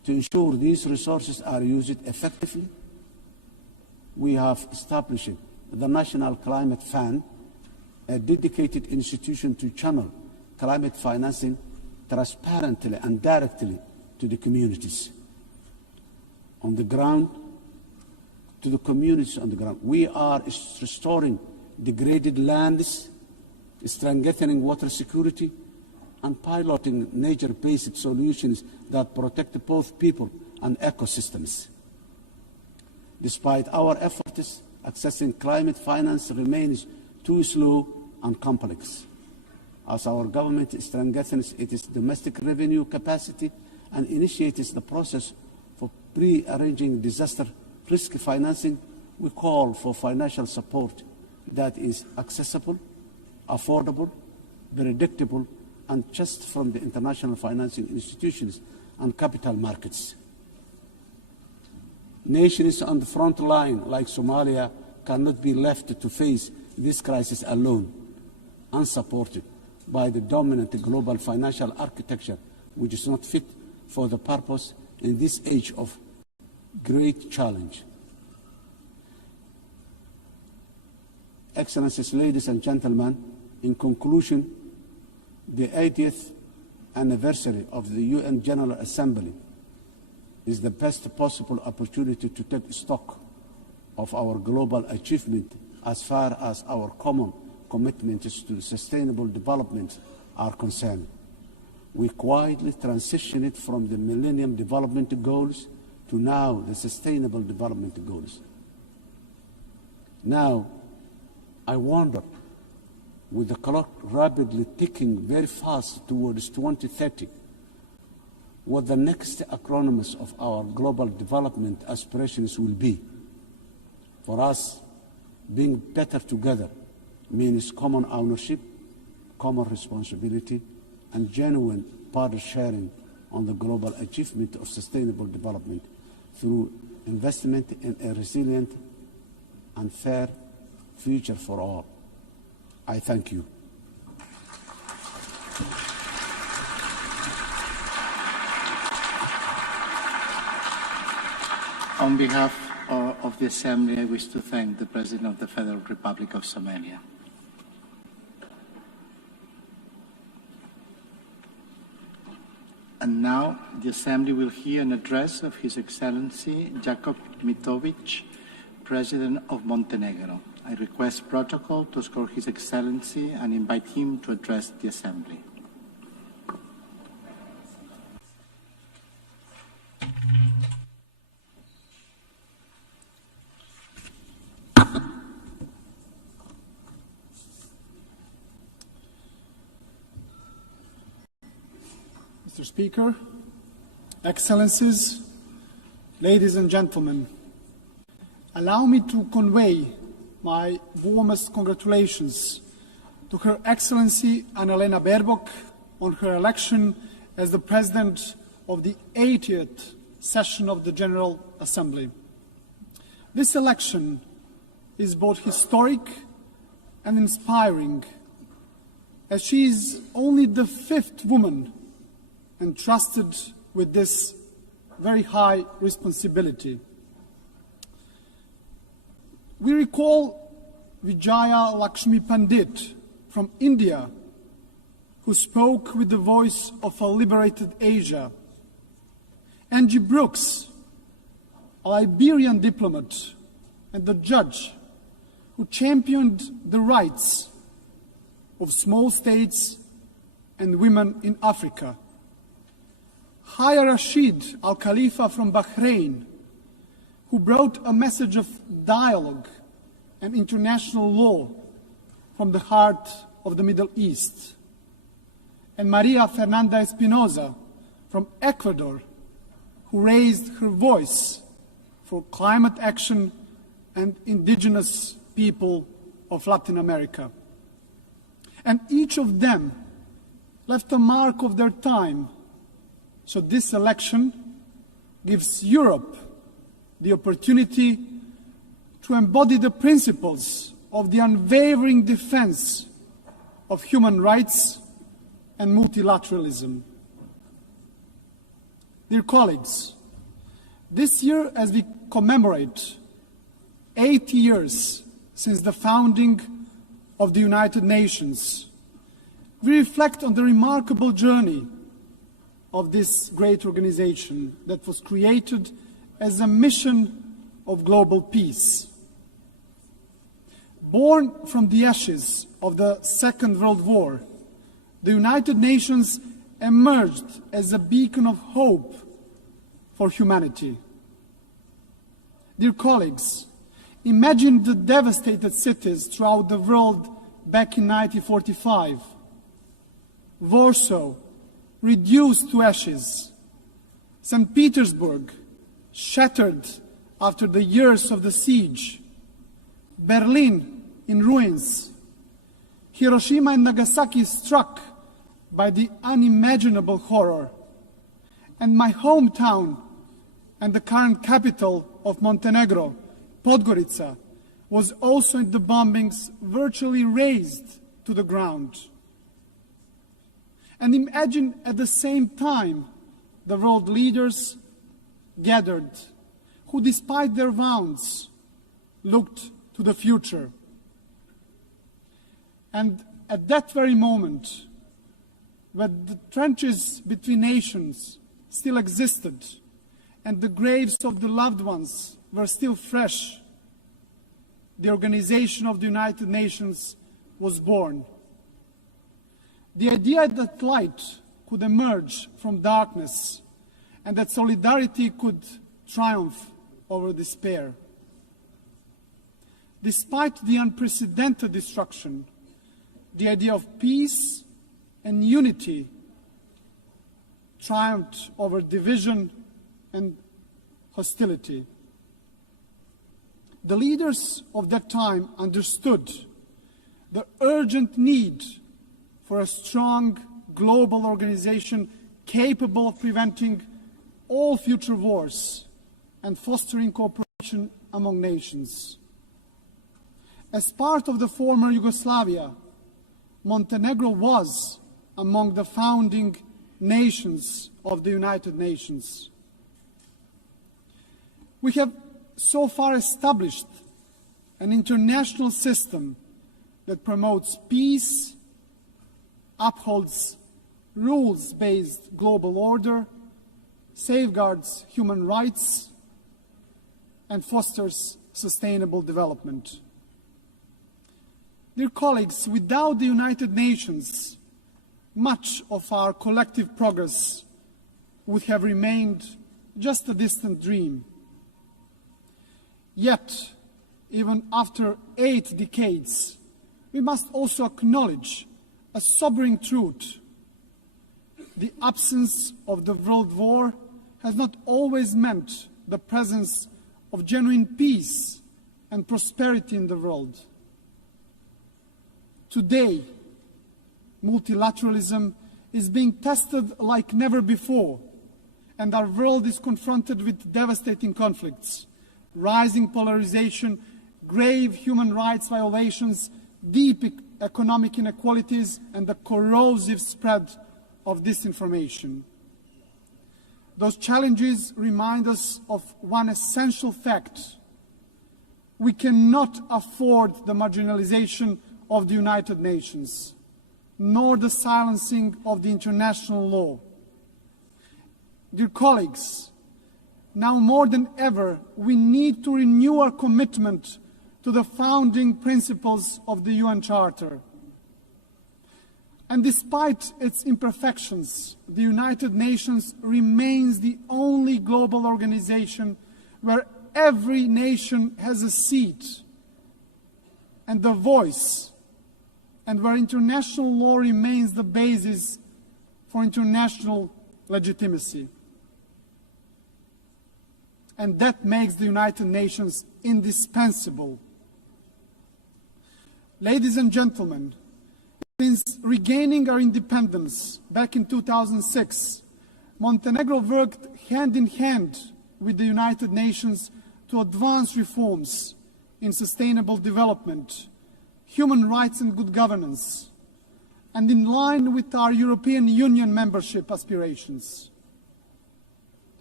To ensure these resources are used effectively, we have established the National Climate Fund, a dedicated institution to channel climate financing transparently and directly to the communities on the ground, to the communities on the ground. We are restoring degraded lands, strengthening water security, and piloting nature-based solutions that protect both people and ecosystems. Despite our efforts, accessing climate finance remains too slow and complex, as our government strengthens its domestic revenue capacity and initiates the process for pre-arranging disaster risk financing. We call for financial support that is accessible, affordable, predictable, and just from the international financing institutions and capital markets. Nations on the front line, like Somalia, cannot be left to face this crisis alone, unsupported by the dominant global financial architecture, which is not fit for the purpose in this age of great challenge. Excellencies, ladies and gentlemen, in conclusion, the 80th anniversary of the UN General Assembly is the best possible opportunity to take stock of our global achievement as far as our common commitments to sustainable development are concerned. We quietly transitioned from the Millennium Development Goals to now the Sustainable Development Goals. Now, I wonder, with the clock rapidly ticking very fast towards 2030, what the next acronyms of our global development aspirations will be. For us, being better together means common ownership, common responsibility, and genuine partner sharing on the global achievement of sustainable development through investment in a resilient and fair future for all. I thank you. On behalf of the Assembly, I wish to thank the President of the Federal Republic of Somalia. And now the Assembly will hear an address of His Excellency Jakub Mitovic, President of Montenegro. I request protocol to escort His Excellency and invite him to address the Assembly. Mr. Speaker, Excellencies, ladies and gentlemen, allow me to convey my warmest congratulations to Her Excellency Anna-Lena Baerbock on her election as the President of the 80th session of the General Assembly. This election is both historic and inspiring, as she is only the 5th woman entrusted with this very high responsibility. We recall Vijaya Lakshmi Pandit from India, who spoke with the voice of a liberated Asia. Angie Brooks, a Liberian diplomat and a judge who championed the rights of small states and women in Africa. Haya Rashid Al Khalifa from Bahrain, who brought a message of dialogue and international law from the heart of the Middle East. And Maria Fernanda Espinosa from Ecuador, who raised her voice for climate action and indigenous people of Latin America. And each of them left a mark of their time. So this election gives Europe the opportunity to embody the principles of the unwavering defense of human rights and multilateralism. Dear colleagues, this year, as we commemorate 80 years since the founding of the United Nations, we reflect on the remarkable journey of this great organization that was created as a mission of global peace. Born from the ashes of the Second World War, the United Nations emerged as a beacon of hope for humanity. Dear colleagues, imagine the devastated cities throughout the world back in 1945. Warsaw, reduced to ashes. St. Petersburg, shattered after the years of the siege. Berlin, in ruins. Hiroshima and Nagasaki struck by the unimaginable horror. And my hometown and the current capital of Montenegro, Podgorica, was also in the bombings virtually razed to the ground. And imagine at the same time the world leaders gathered, who despite their wounds looked to the future. And at that very moment, when the trenches between nations still existed and the graves of the loved ones were still fresh, the Organization of the United Nations was born. The idea that light could emerge from darkness and that solidarity could triumph over despair. Despite the unprecedented destruction, the idea of peace and unity triumphed over division and hostility. The leaders of that time understood the urgent need for a strong global organization capable of preventing all future wars and fostering cooperation among nations. As part of the former Yugoslavia, Montenegro was among the founding nations of the United Nations. We have so far established an international system that promotes peace, upholds rules-based global order, safeguards human rights, and fosters sustainable development. Dear colleagues, without the United Nations, much of our collective progress would have remained just a distant dream. Yet, even after 8 decades, we must also acknowledge a sobering truth. The absence of the World War has not always meant the presence of genuine peace and prosperity in the world. Today, multilateralism is being tested like never before, and our world is confronted with devastating conflicts, rising polarization, grave human rights violations, deep economic inequalities, and the corrosive spread of disinformation. Those challenges remind us of one essential fact. We cannot afford the marginalization of the United Nations, nor the silencing of the international law. Dear colleagues, now more than ever, we need to renew our commitment to the founding principles of the UN Charter. And despite its imperfections, the United Nations remains the only global organization where every nation has a seat and a voice, and where international law remains the basis for international legitimacy. And that makes the United Nations indispensable. Ladies and gentlemen, since regaining our independence back in 2006, Montenegro worked hand in hand with the United Nations to advance reforms in sustainable development, human rights and good governance, and in line with our European Union membership aspirations.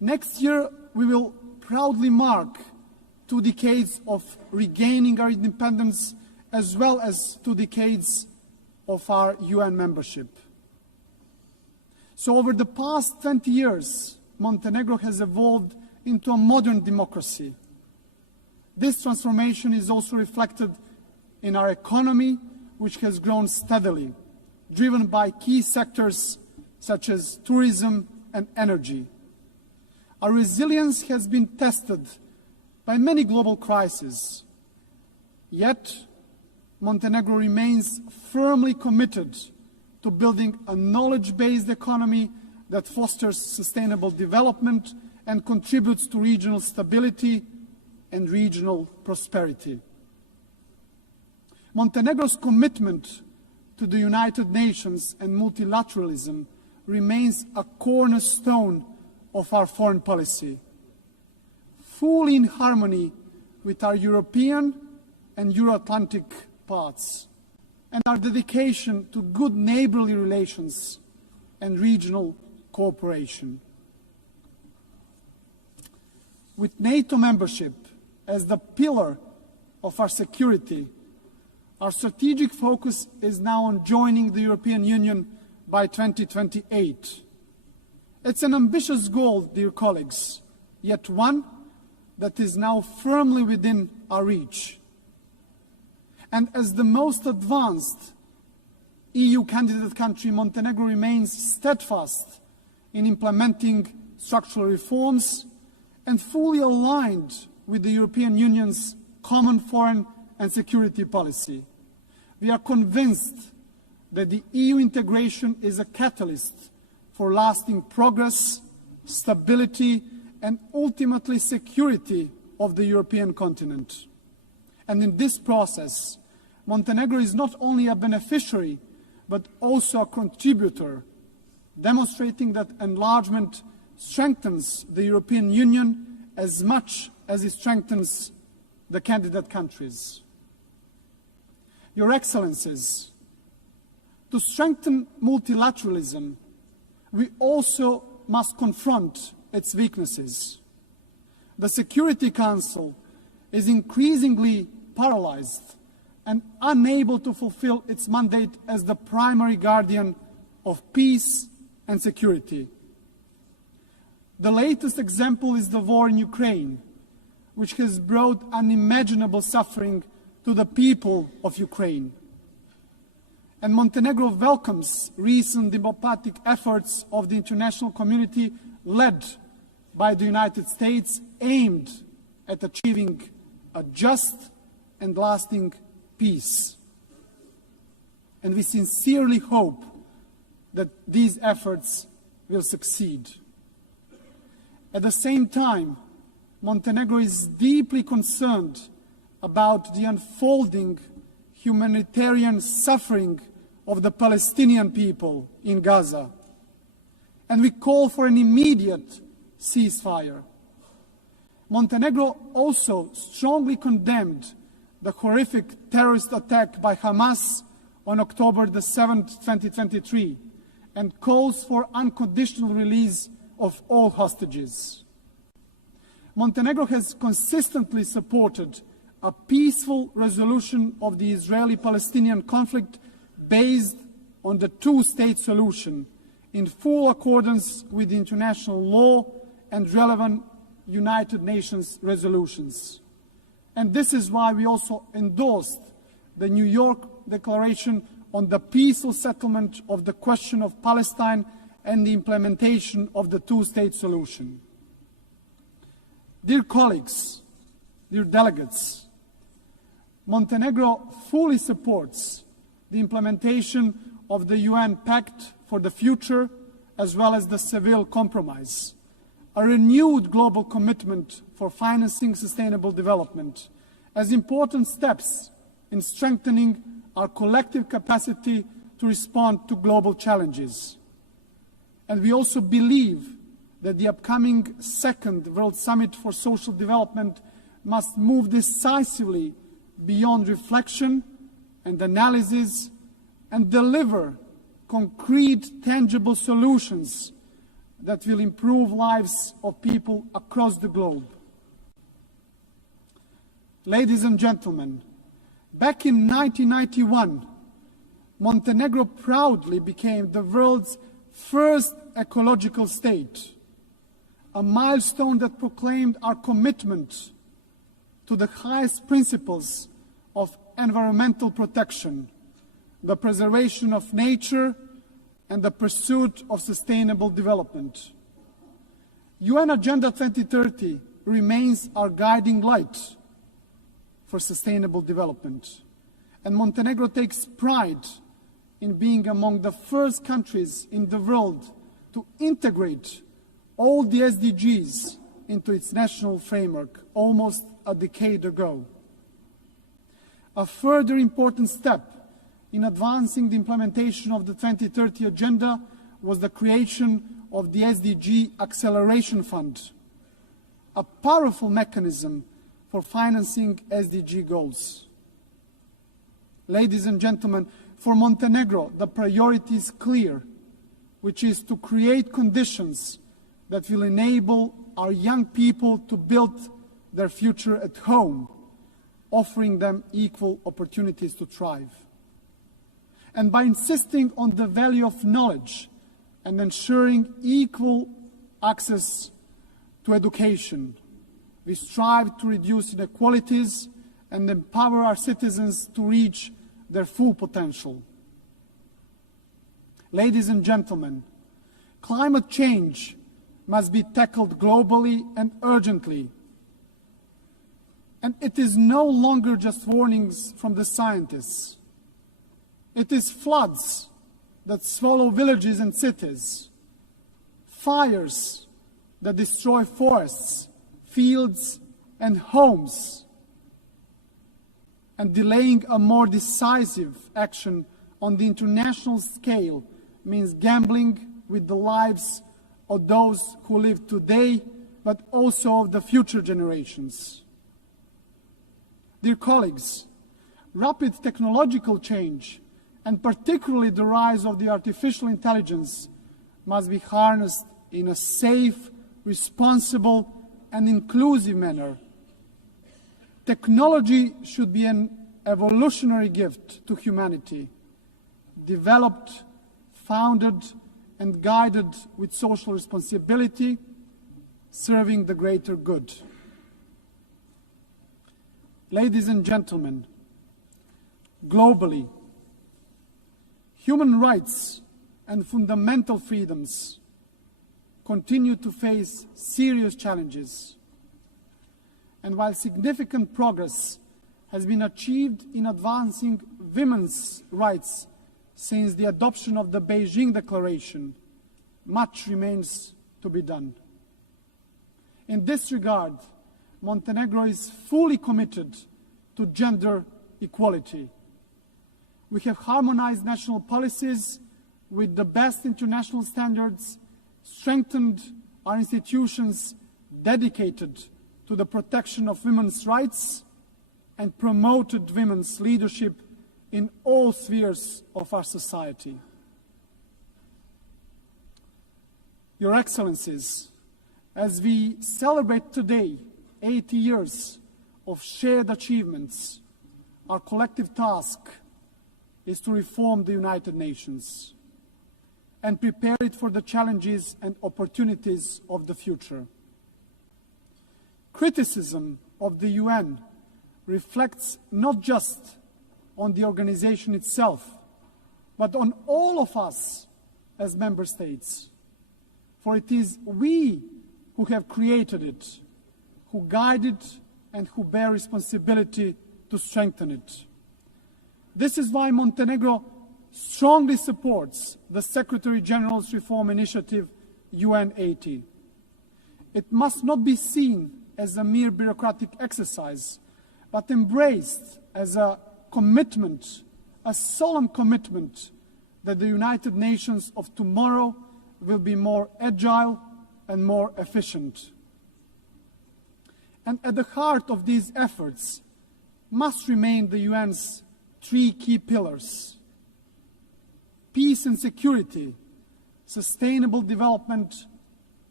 Next year, we will proudly mark 2 decades of regaining our independence, as well as 2 decades of our UN membership. So over the past 20 years, Montenegro has evolved into a modern democracy. This transformation is also reflected in our economy, which has grown steadily, driven by key sectors such as tourism and energy. Our resilience has been tested by many global crises, yet Montenegro remains firmly committed to building a knowledge-based economy that fosters sustainable development and contributes to regional stability and regional prosperity. Montenegro's commitment to the United Nations and multilateralism remains a cornerstone of our foreign policy, fully in harmony with our European and Euro-Atlantic paths, and our dedication to good neighborly relations and regional cooperation. With NATO membership as the pillar of our security, our strategic focus is now on joining the European Union by 2028. It's an ambitious goal, dear colleagues, yet one that is now firmly within our reach. And as the most advanced EU candidate country, Montenegro remains steadfast in implementing structural reforms and fully aligned with the European Union's common foreign and security policy. We are convinced that the EU integration is a catalyst for lasting progress, stability, and ultimately security of the European continent. And in this process, Montenegro is not only a beneficiary, but also a contributor, demonstrating that enlargement strengthens the European Union as much as it strengthens the candidate countries. Your Excellencies, to strengthen multilateralism, we also must confront its weaknesses. The Security Council is increasingly paralyzed and unable to fulfill its mandate as the primary guardian of peace and security. The latest example is the war in Ukraine, which has brought unimaginable suffering to the people of Ukraine. And Montenegro welcomes recent diplomatic efforts of the international community led by the United States aimed at achieving a just and lasting peace. And we sincerely hope that these efforts will succeed. At the same time, Montenegro is deeply concerned about the unfolding humanitarian suffering of the Palestinian people in Gaza. And we call for an immediate ceasefire. Montenegro also strongly condemned the horrific terrorist attack by Hamas on October the 7th, 2023, and calls for unconditional release of all hostages. Montenegro has consistently supported a peaceful resolution of the Israeli-Palestinian conflict based on the two-state solution in full accordance with international law and relevant United Nations resolutions. And this is why we also endorsed the New York Declaration on the peaceful settlement of the question of Palestine and the implementation of the two-state solution. Dear colleagues, dear delegates, Montenegro fully supports the implementation of the UN Pact for the Future, as well as the Seville Compromise, a renewed global commitment for financing sustainable development, as important steps in strengthening our collective capacity to respond to global challenges. And we also believe that the upcoming second World Summit for Social Development must move decisively beyond reflection and analysis and deliver concrete, tangible solutions that will improve lives of people across the globe. Ladies and gentlemen, back in 1991, Montenegro proudly became the world's first ecological state, a milestone that proclaimed our commitment to the highest principles of environmental protection, the preservation of nature, and the pursuit of sustainable development. UN Agenda 2030 remains our guiding light for sustainable development, and Montenegro takes pride in being among the first countries in the world to integrate all the SDGs into its national framework almost a decade ago. A further important step in advancing the implementation of the 2030 Agenda was the creation of the SDG Acceleration Fund, a powerful mechanism for financing SDG goals. Ladies and gentlemen, for Montenegro, the priority is clear, which is to create conditions that will enable our young people to build their future at home, offering them equal opportunities to thrive. And by insisting on the value of knowledge and ensuring equal access to education, we strive to reduce inequalities and empower our citizens to reach their full potential. Ladies and gentlemen, climate change must be tackled globally and urgently. And it is no longer just warnings from the scientists. It is floods that swallow villages and cities, fires that destroy forests, fields, and homes, and delaying a more decisive action on the international scale means gambling with the lives of those who live today, but also of the future generations. Dear colleagues, rapid technological change, and particularly the rise of the artificial intelligence, must be harnessed in a safe, responsible, and inclusive manner. Technology should be an evolutionary gift to humanity, developed, founded, and guided with social responsibility, serving the greater good. Ladies and gentlemen, globally, human rights and fundamental freedoms continue to face serious challenges. And while significant progress has been achieved in advancing women's rights since the adoption of the Beijing Declaration, much remains to be done. In this regard, Montenegro is fully committed to gender equality. We have harmonized national policies with the best international standards, strengthened our institutions dedicated to the protection of women's rights, and promoted women's leadership in all spheres of our society. Your Excellencies, as we celebrate today 80 years of shared achievements, our collective task is to reform the United Nations and prepare it for the challenges and opportunities of the future. Criticism of the UN reflects not just on the organization itself, but on all of us as member states. For it is we who have created it, who guide it, and who bear responsibility to strengthen it. This is why Montenegro strongly supports the Secretary General's reform initiative, UN80. It must not be seen as a mere bureaucratic exercise, but embraced as a commitment, a solemn commitment that the United Nations of tomorrow will be more agile and more efficient. And at the heart of these efforts must remain the UN's three key pillars: peace and security, sustainable development,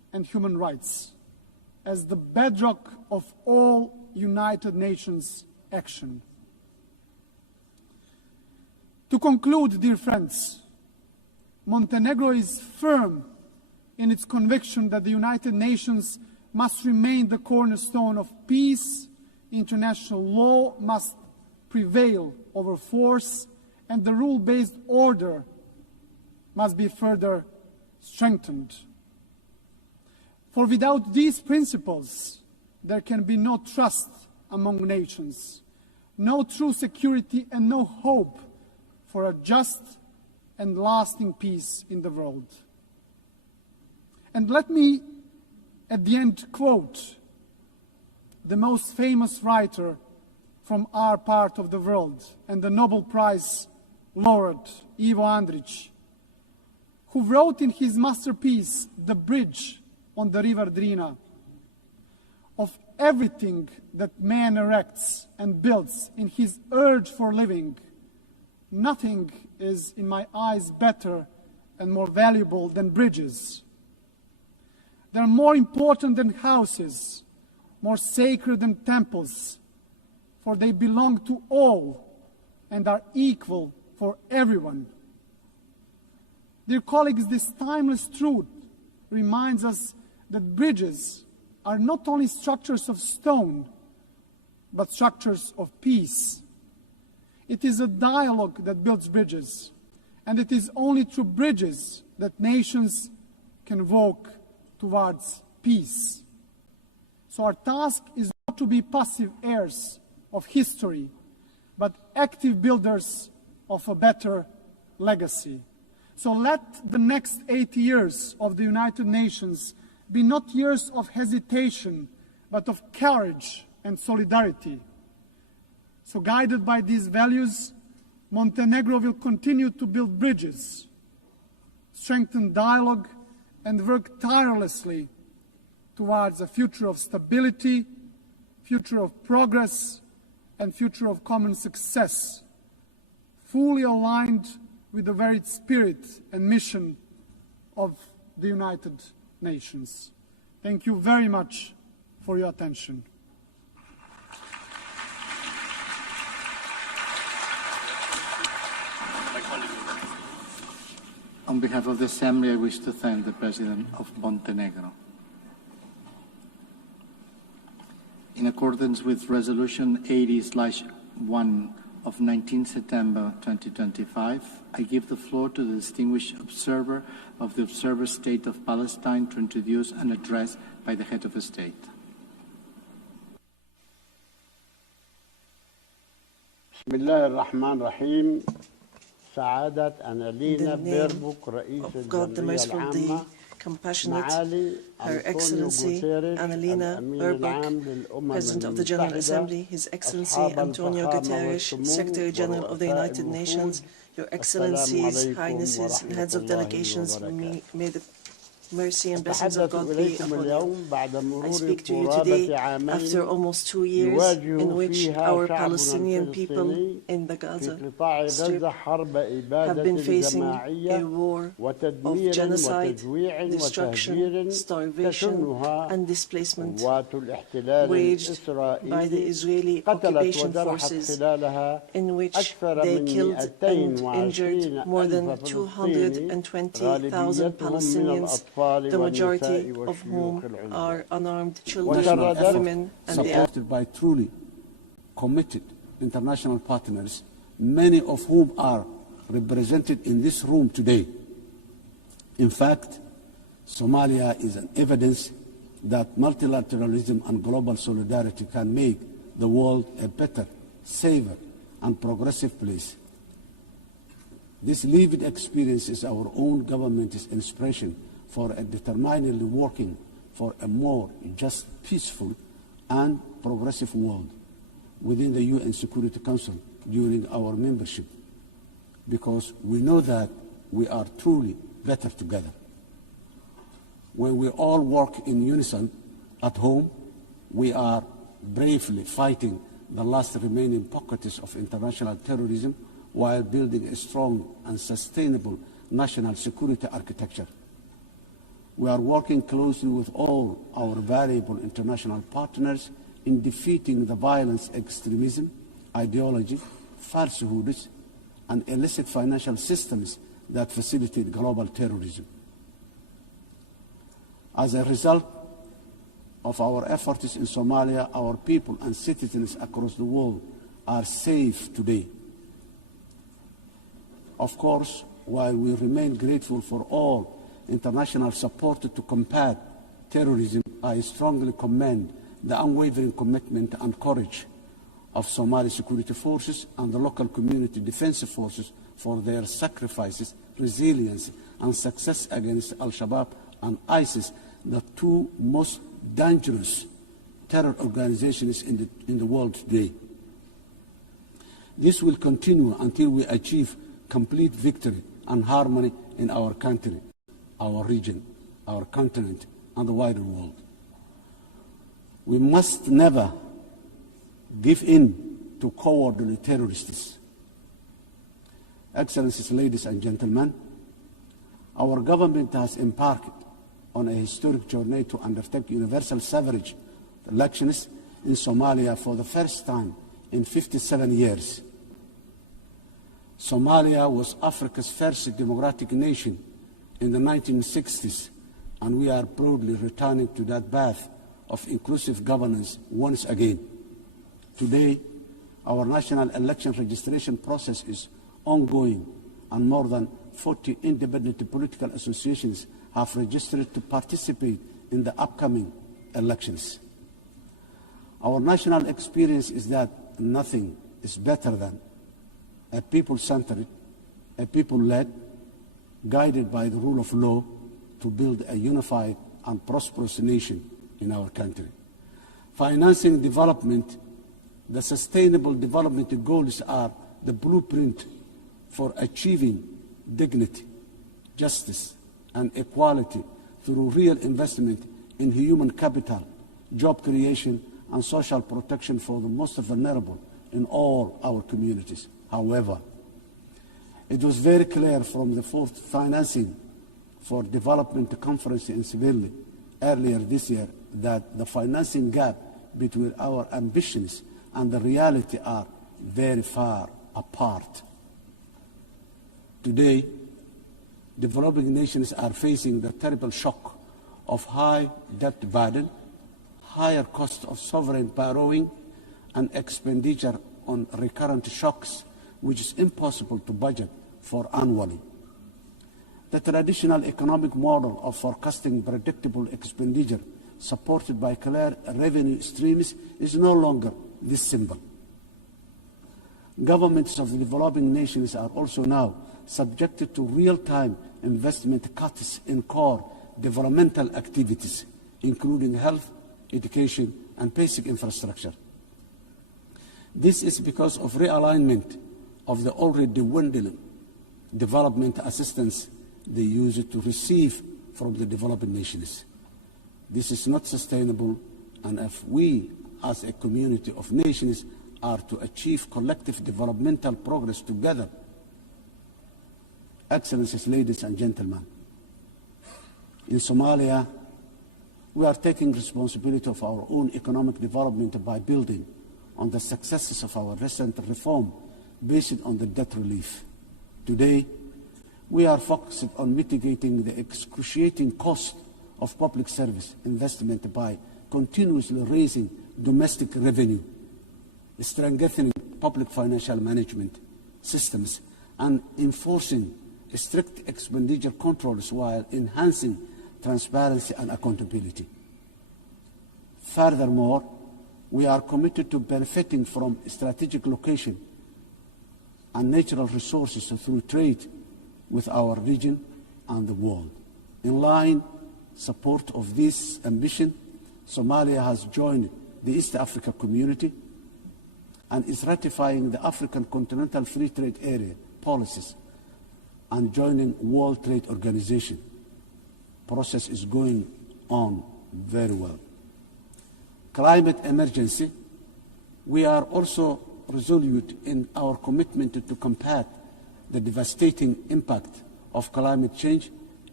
and human rights as the bedrock of all United Nations action. To conclude, dear friends, Montenegro is firm in its conviction that the United Nations must remain the cornerstone of peace, international law must prevail over force, and the rule-based order must be further strengthened. For without these principles, there can be no trust among nations, no true security, and no hope for a just and lasting peace in the world. And let me, at the end, quote the most famous writer from our part of the world and the Nobel Prize laureate, Ivo Andrić, who wrote in his masterpiece, The Bridge on the River Drina, of everything that man erects and builds in his urge for living, nothing is, in my eyes, better and more valuable than bridges. They are more important than houses, more sacred than temples, for they belong to all and are equal for everyone. Dear colleagues, this timeless truth reminds us that bridges are not only structures of stone, but structures of peace. It is a dialogue that builds bridges, and it is only through bridges that nations can walk towards peace. So our task is not to be passive heirs of history, but active builders of a better legacy. So let the next 80 years of the United Nations be not years of hesitation, but of courage and solidarity. So guided by these values, Montenegro will continue to build bridges, strengthen dialogue, and work tirelessly towards a future of stability, future of progress, and future of common success, fully aligned with the very spirit and mission of the United Nations. Thank you very much for your attention. On behalf of the Assembly, I wish to thank the President of Montenegro. In accordance with Resolution 80/1 of 19 September 2025, I give the floor to the distinguished observer of the Observer State of Palestine to introduce an address by the head of the state. بسم الله الرحمن الرحيم. سعادة أنالينا بيربوك رئيس الجمعية العامة Compassionate, Her Excellency Annalena Baerbock, President of the General Assembly, His Excellency Antonio Guterres, Secretary General of the United Nations, Your Excellencies, Highnesses, and Heads of Delegations, may the mercy and blessings of God be upon you. I speak to you today after almost 2 years in which our Palestinian people in the Gaza Strip have been facing a war of genocide, destruction, starvation, and displacement waged by the Israeli occupation forces, in which they killed and injured more than 220,000 Palestinians, the majority of whom are unarmed children, women, and supported by truly committed international partners, many of whom are represented in this room today. In fact, Somalia is an evidence that multilateralism and global solidarity can make the world a better, safer, and progressive place. This lived experience is our own government's inspiration for a determinedly working for a more just, peaceful, and progressive world within the UN Security Council during our membership, because we know that we are truly better together. When we all work in unison at home, we are bravely fighting the last remaining pockets of international terrorism while building a strong and sustainable national security architecture. We are working closely with all our valuable international partners in defeating the violence, extremism, ideology, falsehoods, and illicit financial systems that facilitate global terrorism. As a result of our efforts in Somalia, our people and citizens across the world are safe today. Of course, while we remain grateful for all international support to combat terrorism, I strongly commend the unwavering commitment and courage of Somali security forces and the local community defense forces for their sacrifices, resilience, and success against Al-Shabaab and ISIS, the two most dangerous terror organizations in the world today. This will continue until we achieve complete victory and harmony in our country, our region, our continent, and the wider world. We must never give in to cowardly terrorists. Excellencies, ladies and gentlemen, our government has embarked on a historic journey to undertake universal suffrage elections in Somalia for the first time in 57 years. Somalia was Africa's first democratic nation in the 1960s, and we are proudly returning to that path of inclusive governance once again. Today, our national election registration process is ongoing, and more than 40 independent political associations have registered to participate in the upcoming elections. Our national experience is that nothing is better than a people-centered, a people-led, guided by the rule of law to build a unified and prosperous nation in our country. Financing development, the sustainable development goals are the blueprint for achieving dignity, justice, and equality through real investment in human capital, job creation, and social protection for the most vulnerable in all our communities. However, it was very clear from the fourth financing for development conference in Seville earlier this year that the financing gap between our ambitions and the reality are very far apart. Today, developing nations are facing the terrible shock of high debt burden, higher cost of sovereign borrowing, and expenditure on recurrent shocks, which is impossible to budget for annually. The traditional economic model of forecasting predictable expenditure supported by clear revenue streams is no longer this simple. Governments of the developing nations are also now subjected to real-time investment cuts in core developmental activities, including health, education, and basic infrastructure. This is because of realignment of the already dwindling development assistance they use to receive from the developing nations. This is not sustainable, and if we, as a community of nations, are to achieve collective developmental progress together. Excellencies, ladies and gentlemen, in Somalia, we are taking responsibility of our own economic development by building on the successes of our recent reform based on the debt relief. Today, we are focused on mitigating the excruciating cost of public service investment by continuously raising domestic revenue, strengthening public financial management systems, and enforcing strict expenditure controls while enhancing transparency and accountability. Furthermore, we are committed to benefiting from strategic location and natural resources through trade with our region and the world. In line support of this ambition, Somalia has joined the East Africa Community and is ratifying the African Continental Free Trade Area policies and joining World Trade Organization. Process is going on very well. Climate emergency. We are also resolute in our commitment to combat the devastating impact of climate change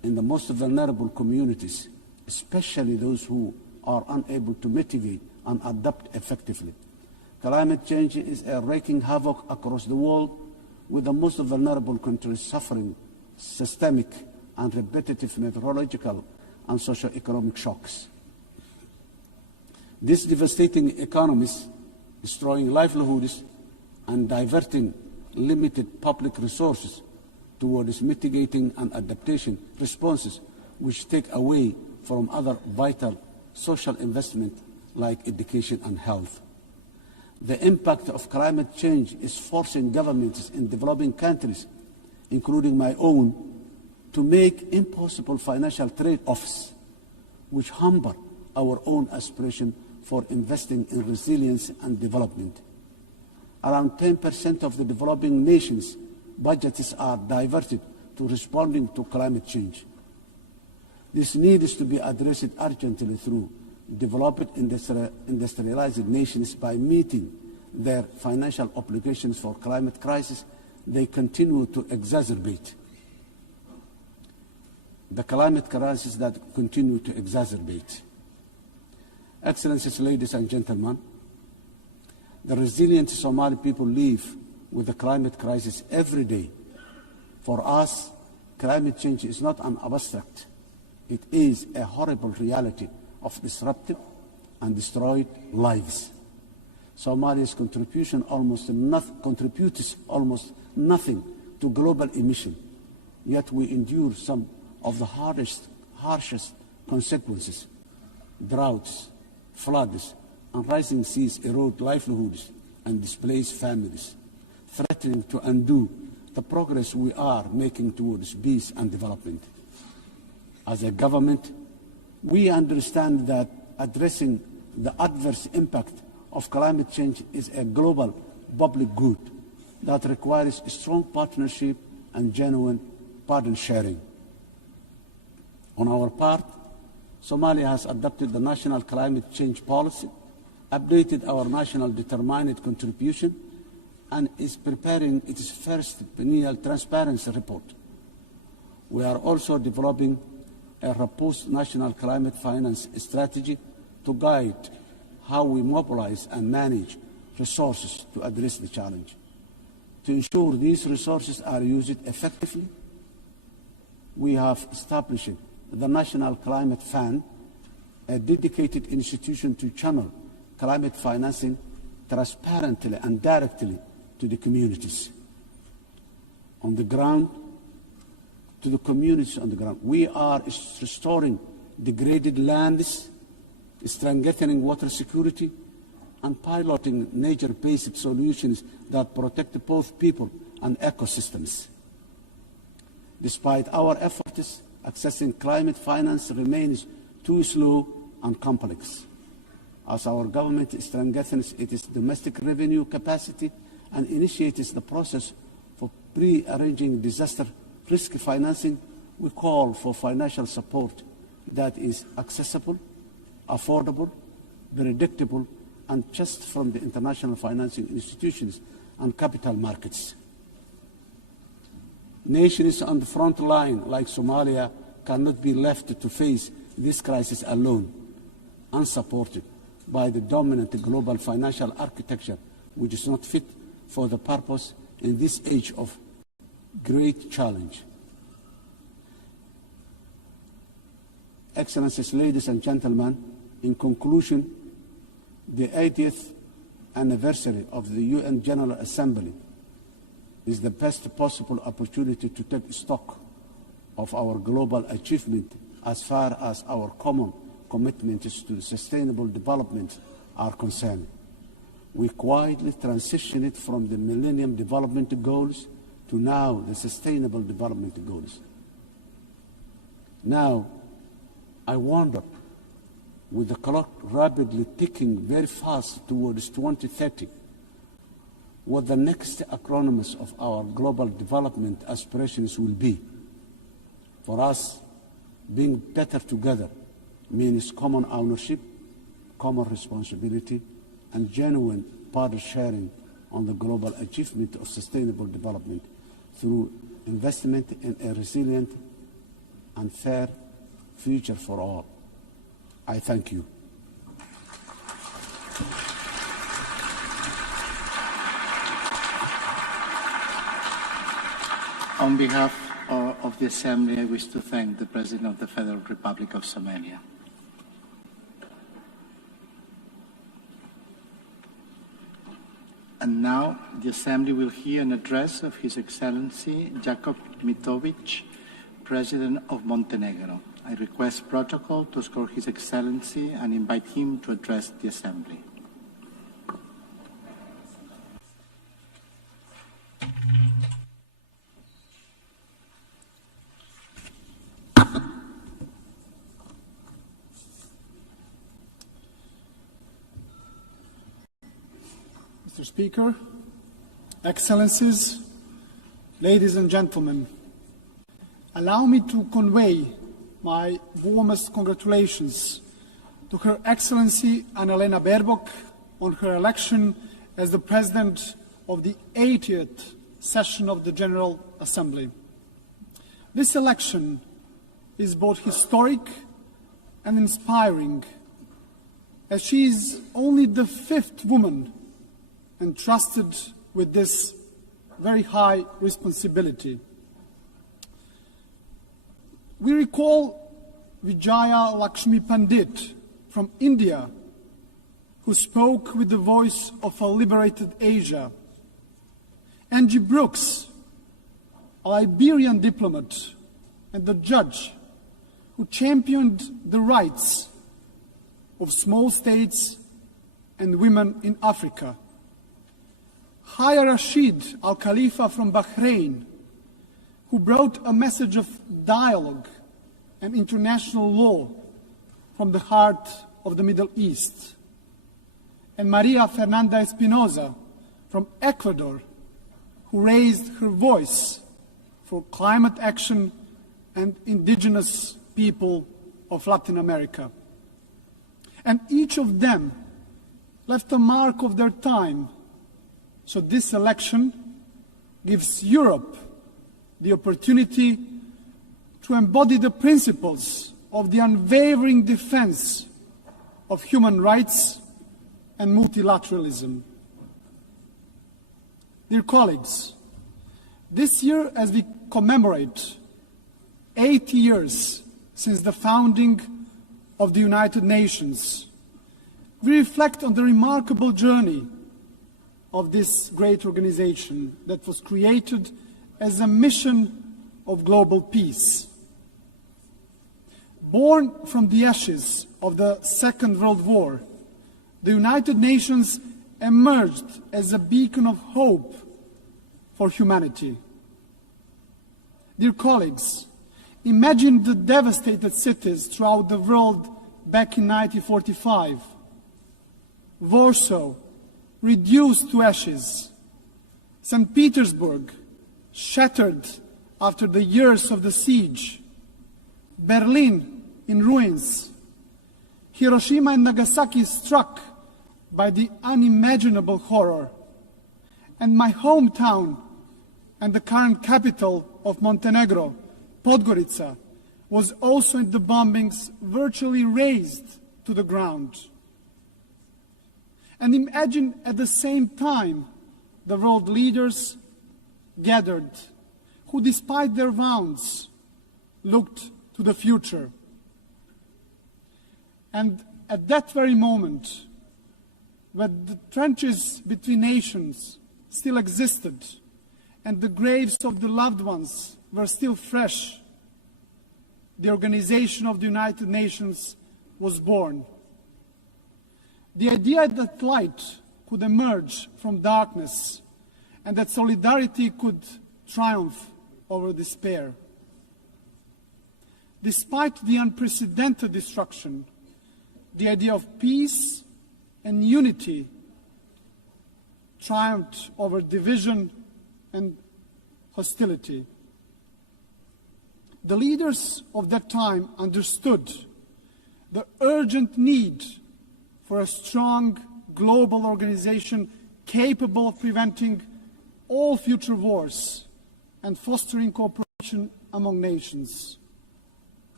in the most vulnerable communities, especially those who are unable to mitigate and adapt effectively. Climate change is wreaking havoc across the world, with the most vulnerable countries suffering systemic and repetitive meteorological and socio-economic shocks. These devastating economies, destroying livelihoods and diverting limited public resources towards mitigating and adaptation responses, which take away from other vital social investment like education and health. The impact of climate change is forcing governments in developing countries, including my own, to make impossible financial trade-offs, which hamper our own aspiration for investing in resilience and development. Around 10% of the developing nations' budgets are diverted to responding to climate change. This needs to be addressed urgently through developed industrialized nations by meeting their financial obligations for climate crisis. They continue to exacerbate the climate crisis that continue to exacerbate. Excellencies, ladies and gentlemen, the resilient Somali people live with the climate crisis every day. For us, climate change is not an abstract. It is a horrible reality of disrupted and destroyed lives. Somalia's contributes almost nothing to global emission, yet we endure some of the harshest consequences. Droughts, floods, and rising seas erode livelihoods and displace families, threatening to undo the progress we are making towards peace and development. As a government, we understand that addressing the adverse impact of climate change is a global public good that requires a strong partnership and genuine burden sharing. On our part, Somalia has adopted the national climate change policy, updated our national determined contribution, and is preparing its first biennial transparency report. We are also developing a robust national climate finance strategy to guide how we mobilize and manage resources to address the challenge. To ensure these resources are used effectively, we have established the National Climate Fund, a dedicated institution to channel climate financing transparently and directly to the communities on the ground, to the communities on the ground. We are restoring degraded lands, strengthening water security, and piloting nature-based solutions that protect both people and ecosystems. Despite our efforts, accessing climate finance remains too slow and complex. As our government strengthens its domestic revenue capacity and initiates the process for pre-arranging disaster risk financing, we call for financial support that is accessible, affordable, predictable, and just from the international financing institutions and capital markets. Nations on the front line, like Somalia, cannot be left to face this crisis alone, unsupported by the dominant global financial architecture, which is not fit for the purpose in this age of great challenge. Excellencies, ladies and gentlemen, in conclusion, the 80th anniversary of the UN General Assembly is the best possible opportunity to take stock of our global achievement as far as our common commitments to sustainable development are concerned. We quietly transitioned from the Millennium Development Goals to now the Sustainable Development Goals. Now, I wonder, with the clock rapidly ticking very fast towards 2030, what the next acronyms of our global development aspirations will be. For us, being better together means common ownership, common responsibility, and genuine partner sharing on the global achievement of sustainable development through investment in a resilient and fair future for all. I thank you. On behalf of the Assembly, I wish to thank the President of the Federal Republic of Somalia. And now the Assembly will hear an address of His Excellency Jakub Mitovic, President of Montenegro. I request protocol to escort His Excellency and invite him to address the Assembly. Mr. Speaker, Excellencies, ladies and gentlemen, allow me to convey my warmest congratulations to Her Excellency Annalena Baerbock on her election as the President of the 80th session of the General Assembly. This election is both historic and inspiring, as she is only the 5th woman entrusted with this very high responsibility. We recall Vijaya Lakshmi Pandit from India, who spoke with the voice of a liberated Asia, Angie Brooks, a Liberian diplomat and a judge who championed the rights of small states and women in Africa, Haya Rashid Al Khalifa from Bahrain, who brought a message of dialogue and international law from the heart of the Middle East, and Maria Fernanda Espinosa from Ecuador, who raised her voice for climate action and indigenous people of Latin America. And each of them left a mark of their time. So this election gives Europe the opportunity to embody the principles of the unwavering defense of human rights and multilateralism. Dear colleagues, this year, as we commemorate 80 years since the founding of the United Nations, we reflect on the remarkable journey of this great organization that was created as a mission of global peace. Born from the ashes of the Second World War, the United Nations emerged as a beacon of hope for humanity. Dear colleagues, imagine the devastated cities throughout the world back in 1945. Warsaw, reduced to ashes. St. Petersburg, shattered after the years of the siege. Berlin, in ruins. Hiroshima and Nagasaki struck by the unimaginable horror. And my hometown and the current capital of Montenegro, Podgorica, was also in the bombings virtually razed to the ground. And imagine at the same time the world leaders gathered, who despite their wounds looked to the future. And at that very moment, when the trenches between nations still existed and the graves of the loved ones were still fresh, the Organization of the United Nations was born. The idea that light could emerge from darkness and that solidarity could triumph over despair. Despite the unprecedented destruction, the idea of peace and unity triumphed over division and hostility. The leaders of that time understood the urgent need for a strong global organization capable of preventing all future wars and fostering cooperation among nations.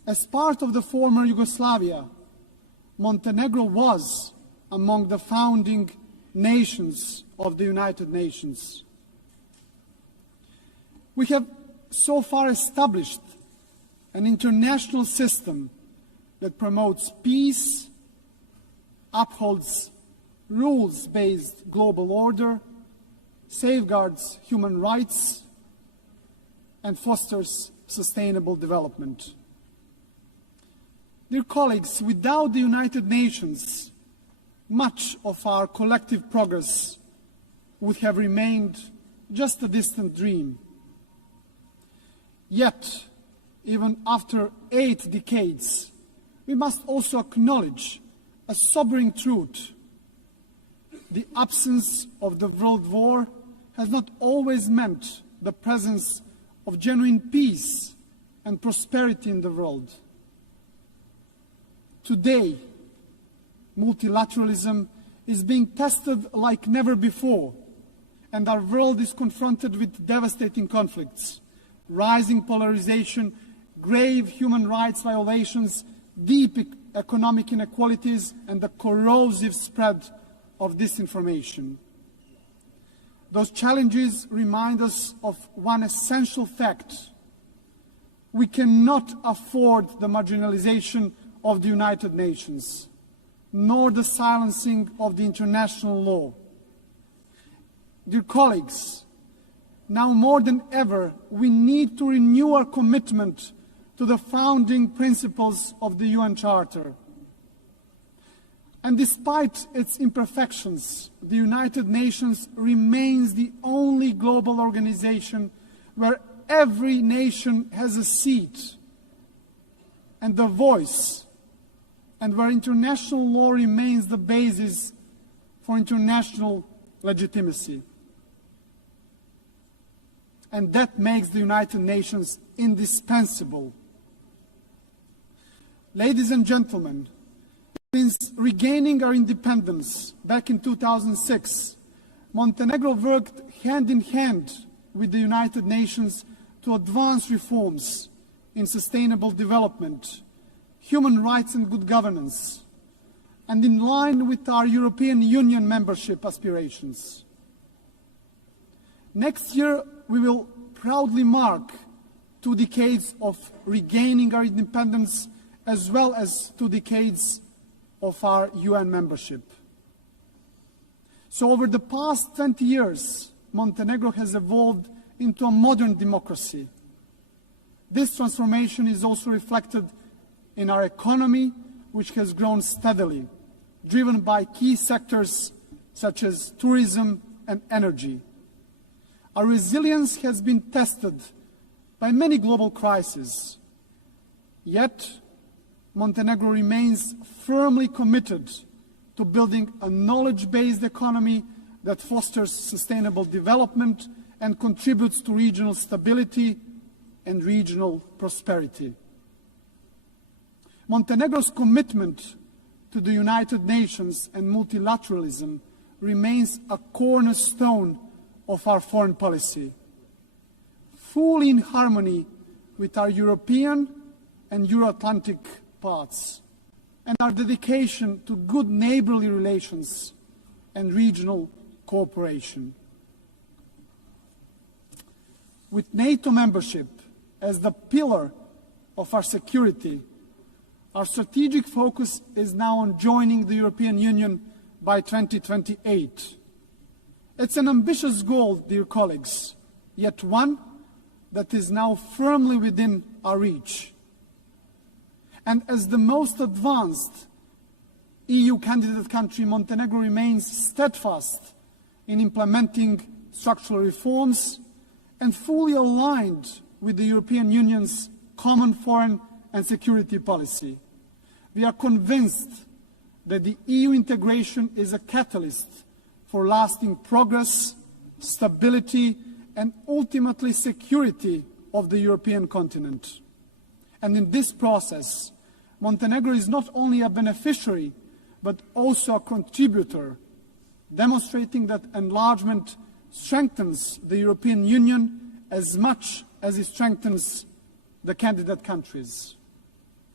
As part of the former Yugoslavia, Montenegro was among the founding nations of the United Nations. We have so far established an international system that promotes peace, upholds rules-based global order, safeguards human rights, and fosters sustainable development. Dear colleagues, without the United Nations, much of our collective progress would have remained just a distant dream. Yet, even after 8 decades, we must also acknowledge a sobering truth. The absence of the World War has not always meant the presence of genuine peace and prosperity in the world. Today, multilateralism is being tested like never before, and our world is confronted with devastating conflicts, rising polarization, grave human rights violations, deep economic inequalities, and the corrosive spread of disinformation. Those challenges remind us of one essential fact. We cannot afford the marginalization of the United Nations, nor the silencing of the international law. Dear colleagues, now more than ever, we need to renew our commitment to the founding principles of the UN Charter. And despite its imperfections, the United Nations remains the only global organization where every nation has a seat and a voice, and where international law remains the basis for international legitimacy. And that makes the United Nations indispensable. Ladies and gentlemen, since regaining our independence back in 2006, Montenegro worked hand in hand with the United Nations to advance reforms in sustainable development, human rights and good governance, and in line with our European Union membership aspirations. Next year, we will proudly mark 2 decades of regaining our independence, as well as 2 decades of our UN membership. So over the past 20 years, Montenegro has evolved into a modern democracy. This transformation is also reflected in our economy, which has grown steadily, driven by key sectors such as tourism and energy. Our resilience has been tested by many global crises. Yet, Montenegro remains firmly committed to building a knowledge-based economy that fosters sustainable development and contributes to regional stability and regional prosperity. Montenegro's commitment to the United Nations and multilateralism remains a cornerstone of our foreign policy, fully in harmony with our European and Euro-Atlantic paths, and our dedication to good neighborly relations and regional cooperation. With NATO membership as the pillar of our security, our strategic focus is now on joining the European Union by 2028. It's an ambitious goal, dear colleagues, yet one that is now firmly within our reach. And as the most advanced EU candidate country, Montenegro remains steadfast in implementing structural reforms and fully aligned with the European Union's common foreign and security policy. We are convinced that the EU integration is a catalyst for lasting progress, stability, and ultimately security of the European continent. And in this process, Montenegro is not only a beneficiary, but also a contributor, demonstrating that enlargement strengthens the European Union as much as it strengthens the candidate countries.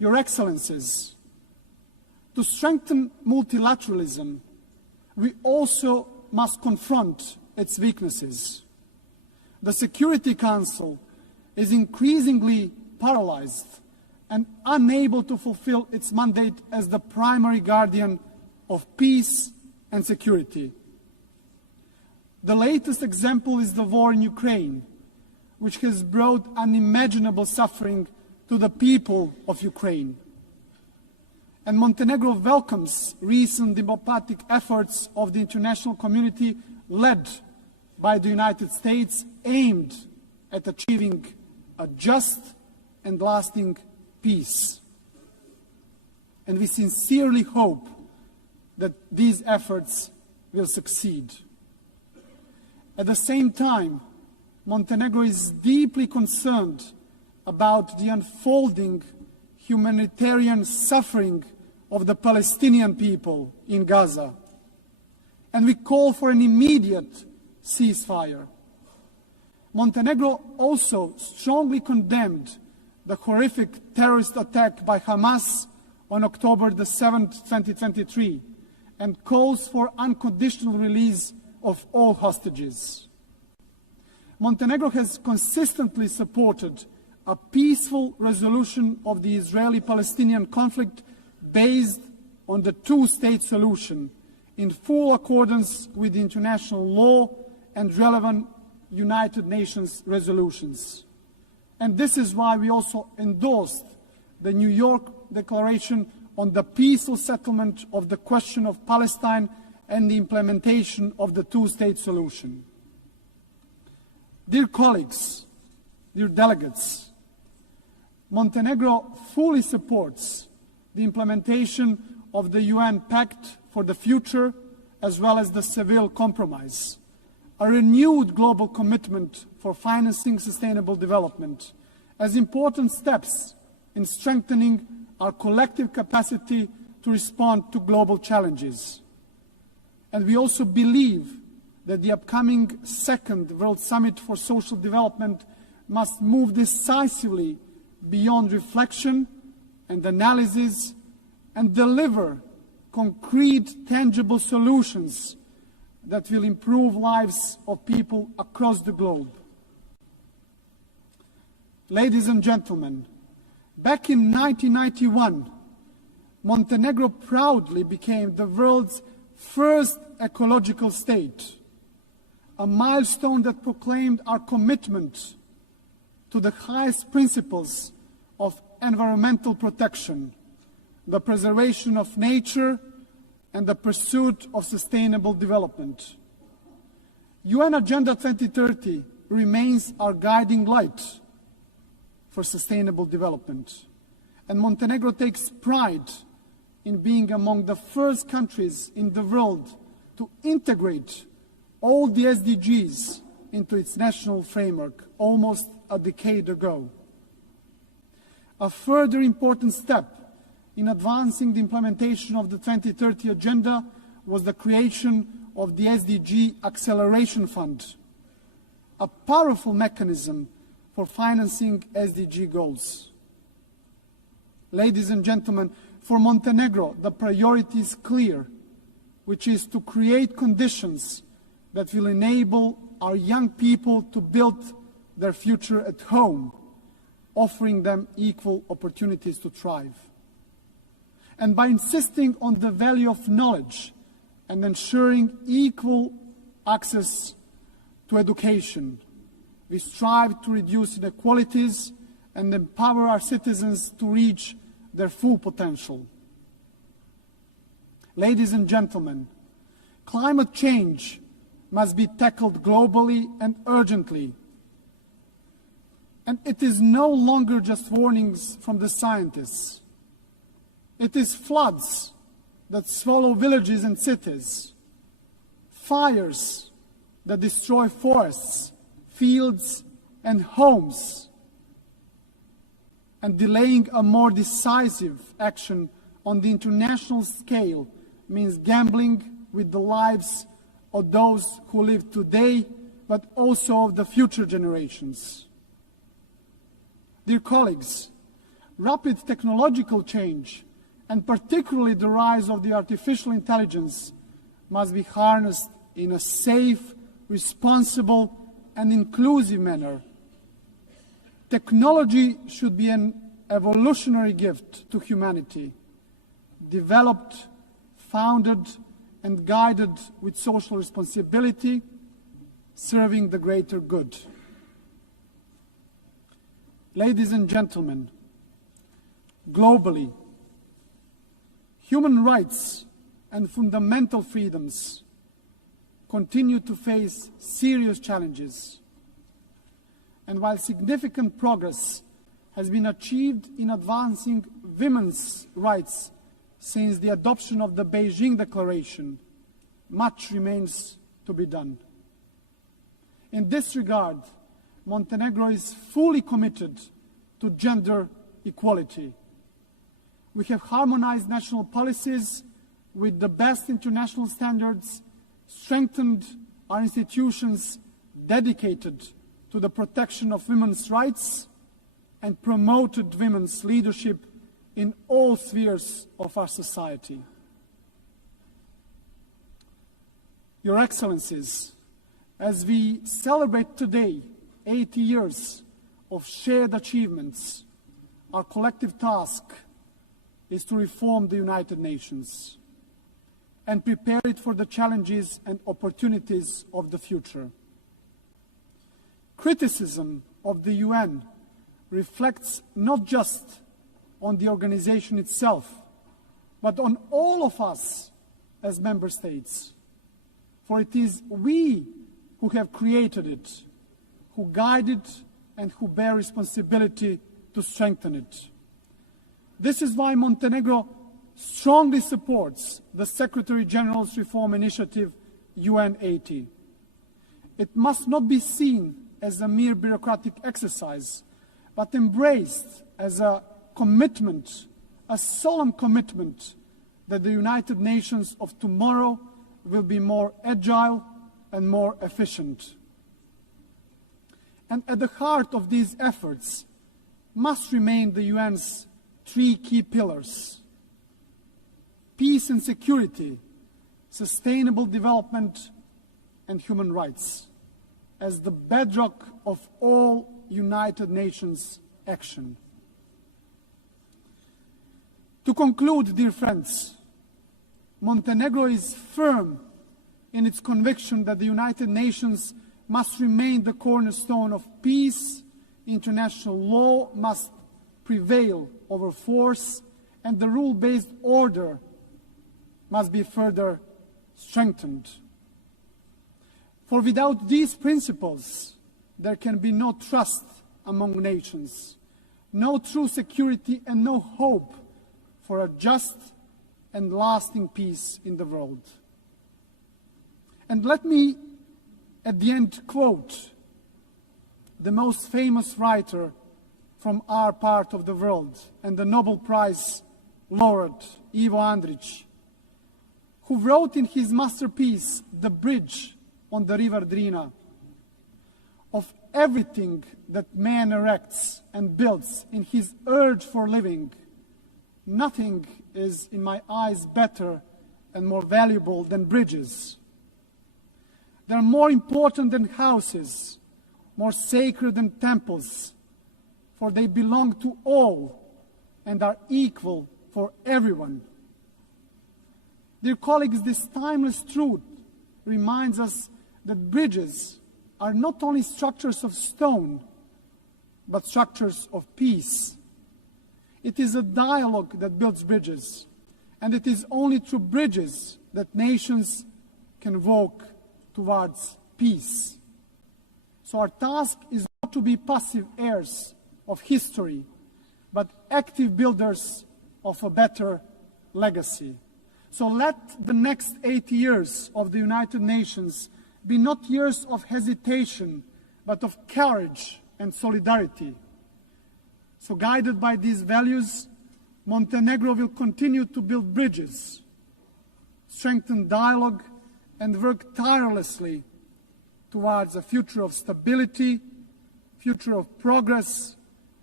Your Excellencies, to strengthen multilateralism, we also must confront its weaknesses. The Security Council is increasingly paralyzed and unable to fulfill its mandate as the primary guardian of peace and security. The latest example is the war in Ukraine, which has brought unimaginable suffering to the people of Ukraine. And Montenegro welcomes recent diplomatic efforts of the international community led by the United States aimed at achieving a just and lasting peace. And we sincerely hope that these efforts will succeed. At the same time, Montenegro is deeply concerned about the unfolding humanitarian suffering of the Palestinian people in Gaza. And we call for an immediate ceasefire. Montenegro also strongly condemned the horrific terrorist attack by Hamas on October the 7th, 2023, and calls for unconditional release of all hostages. Montenegro has consistently supported a peaceful resolution of the Israeli-Palestinian conflict based on the two-state solution in full accordance with international law and relevant United Nations resolutions. And this is why we also endorsed the New York Declaration on the peaceful settlement of the question of Palestine and the implementation of the two-state solution. Dear colleagues, dear delegates, Montenegro fully supports the implementation of the UN Pact for the Future as well as the Seville Compromise, a renewed global commitment for financing sustainable development as important steps in strengthening our collective capacity to respond to global challenges. And we also believe that the upcoming second World Summit for Social Development must move decisively beyond reflection and analysis and deliver concrete, tangible solutions that will improve lives of people across the globe. Ladies and gentlemen, back in 1991, Montenegro proudly became the world's first ecological state, a milestone that proclaimed our commitment to the highest principles of environmental protection, the preservation of nature, and the pursuit of sustainable development. UN Agenda 2030 remains our guiding light for sustainable development, and Montenegro takes pride in being among the first countries in the world to integrate all the SDGs into its national framework almost a decade ago. A further important step in advancing the implementation of the 2030 Agenda was the creation of the SDG Acceleration Fund, a powerful mechanism for financing SDG goals. Ladies and gentlemen, for Montenegro, the priority is clear, which is to create conditions that will enable our young people to build their future at home, offering them equal opportunities to thrive. And by insisting on the value of knowledge and ensuring equal access to education, we strive to reduce inequalities and empower our citizens to reach their full potential. Ladies and gentlemen, climate change must be tackled globally and urgently. And it is no longer just warnings from the scientists. It is floods that swallow villages and cities, fires that destroy forests, fields, and homes, and delaying a more decisive action on the international scale means gambling with the lives of those who live today, but also of the future generations. Dear colleagues, rapid technological change, and particularly the rise of the artificial intelligence, must be harnessed in a safe, responsible, and inclusive manner. Technology should be an evolutionary gift to humanity, developed, founded, and guided with social responsibility, serving the greater good. Ladies and gentlemen, globally, human rights and fundamental freedoms continue to face serious challenges. And while significant progress has been achieved in advancing women's rights since the adoption of the Beijing Declaration, much remains to be done. In this regard, Montenegro is fully committed to gender equality. We have harmonized national policies with the best international standards, strengthened our institutions dedicated to the protection of women's rights, and promoted women's leadership in all spheres of our society. Your Excellencies, as we celebrate today 80 years of shared achievements, our collective task is to reform the United Nations and prepare it for the challenges and opportunities of the future. Criticism of the UN reflects not just on the organization itself, but on all of us as member states. For it is we who have created it, who guide it, and who bear responsibility to strengthen it. This is why Montenegro strongly supports the Secretary General's reform initiative, UN80. It must not be seen as a mere bureaucratic exercise, but embraced as a commitment, a solemn commitment that the United Nations of tomorrow will be more agile and more efficient. And at the heart of these efforts must remain the UN's three key pillars: peace and security, sustainable development, and human rights, as the bedrock of all United Nations action. To conclude, dear friends, Montenegro is firm in its conviction that the United Nations must remain the cornerstone of peace, international law must prevail over force, and the rule-based order must be further strengthened. For without these principles, there can be no trust among nations, no true security, and no hope for a just and lasting peace in the world. And let me, at the end, quote the most famous writer from our part of the world and the Nobel Prize laureate, Ivo Andrić, who wrote in his masterpiece, The Bridge on the River Drina, of everything that man erects and builds in his urge for living, nothing is, in my eyes, better and more valuable than bridges. They are more important than houses, more sacred than temples, for they belong to all and are equal for everyone. Dear colleagues, this timeless truth reminds us that bridges are not only structures of stone, but structures of peace. It is a dialogue that builds bridges, and it is only through bridges that nations can walk towards peace. So our task is not to be passive heirs of history, but active builders of a better legacy. So let the next 80 years of the United Nations be not years of hesitation, but of courage and solidarity. So guided by these values, Montenegro will continue to build bridges, strengthen dialogue, and work tirelessly towards a future of stability, future of progress,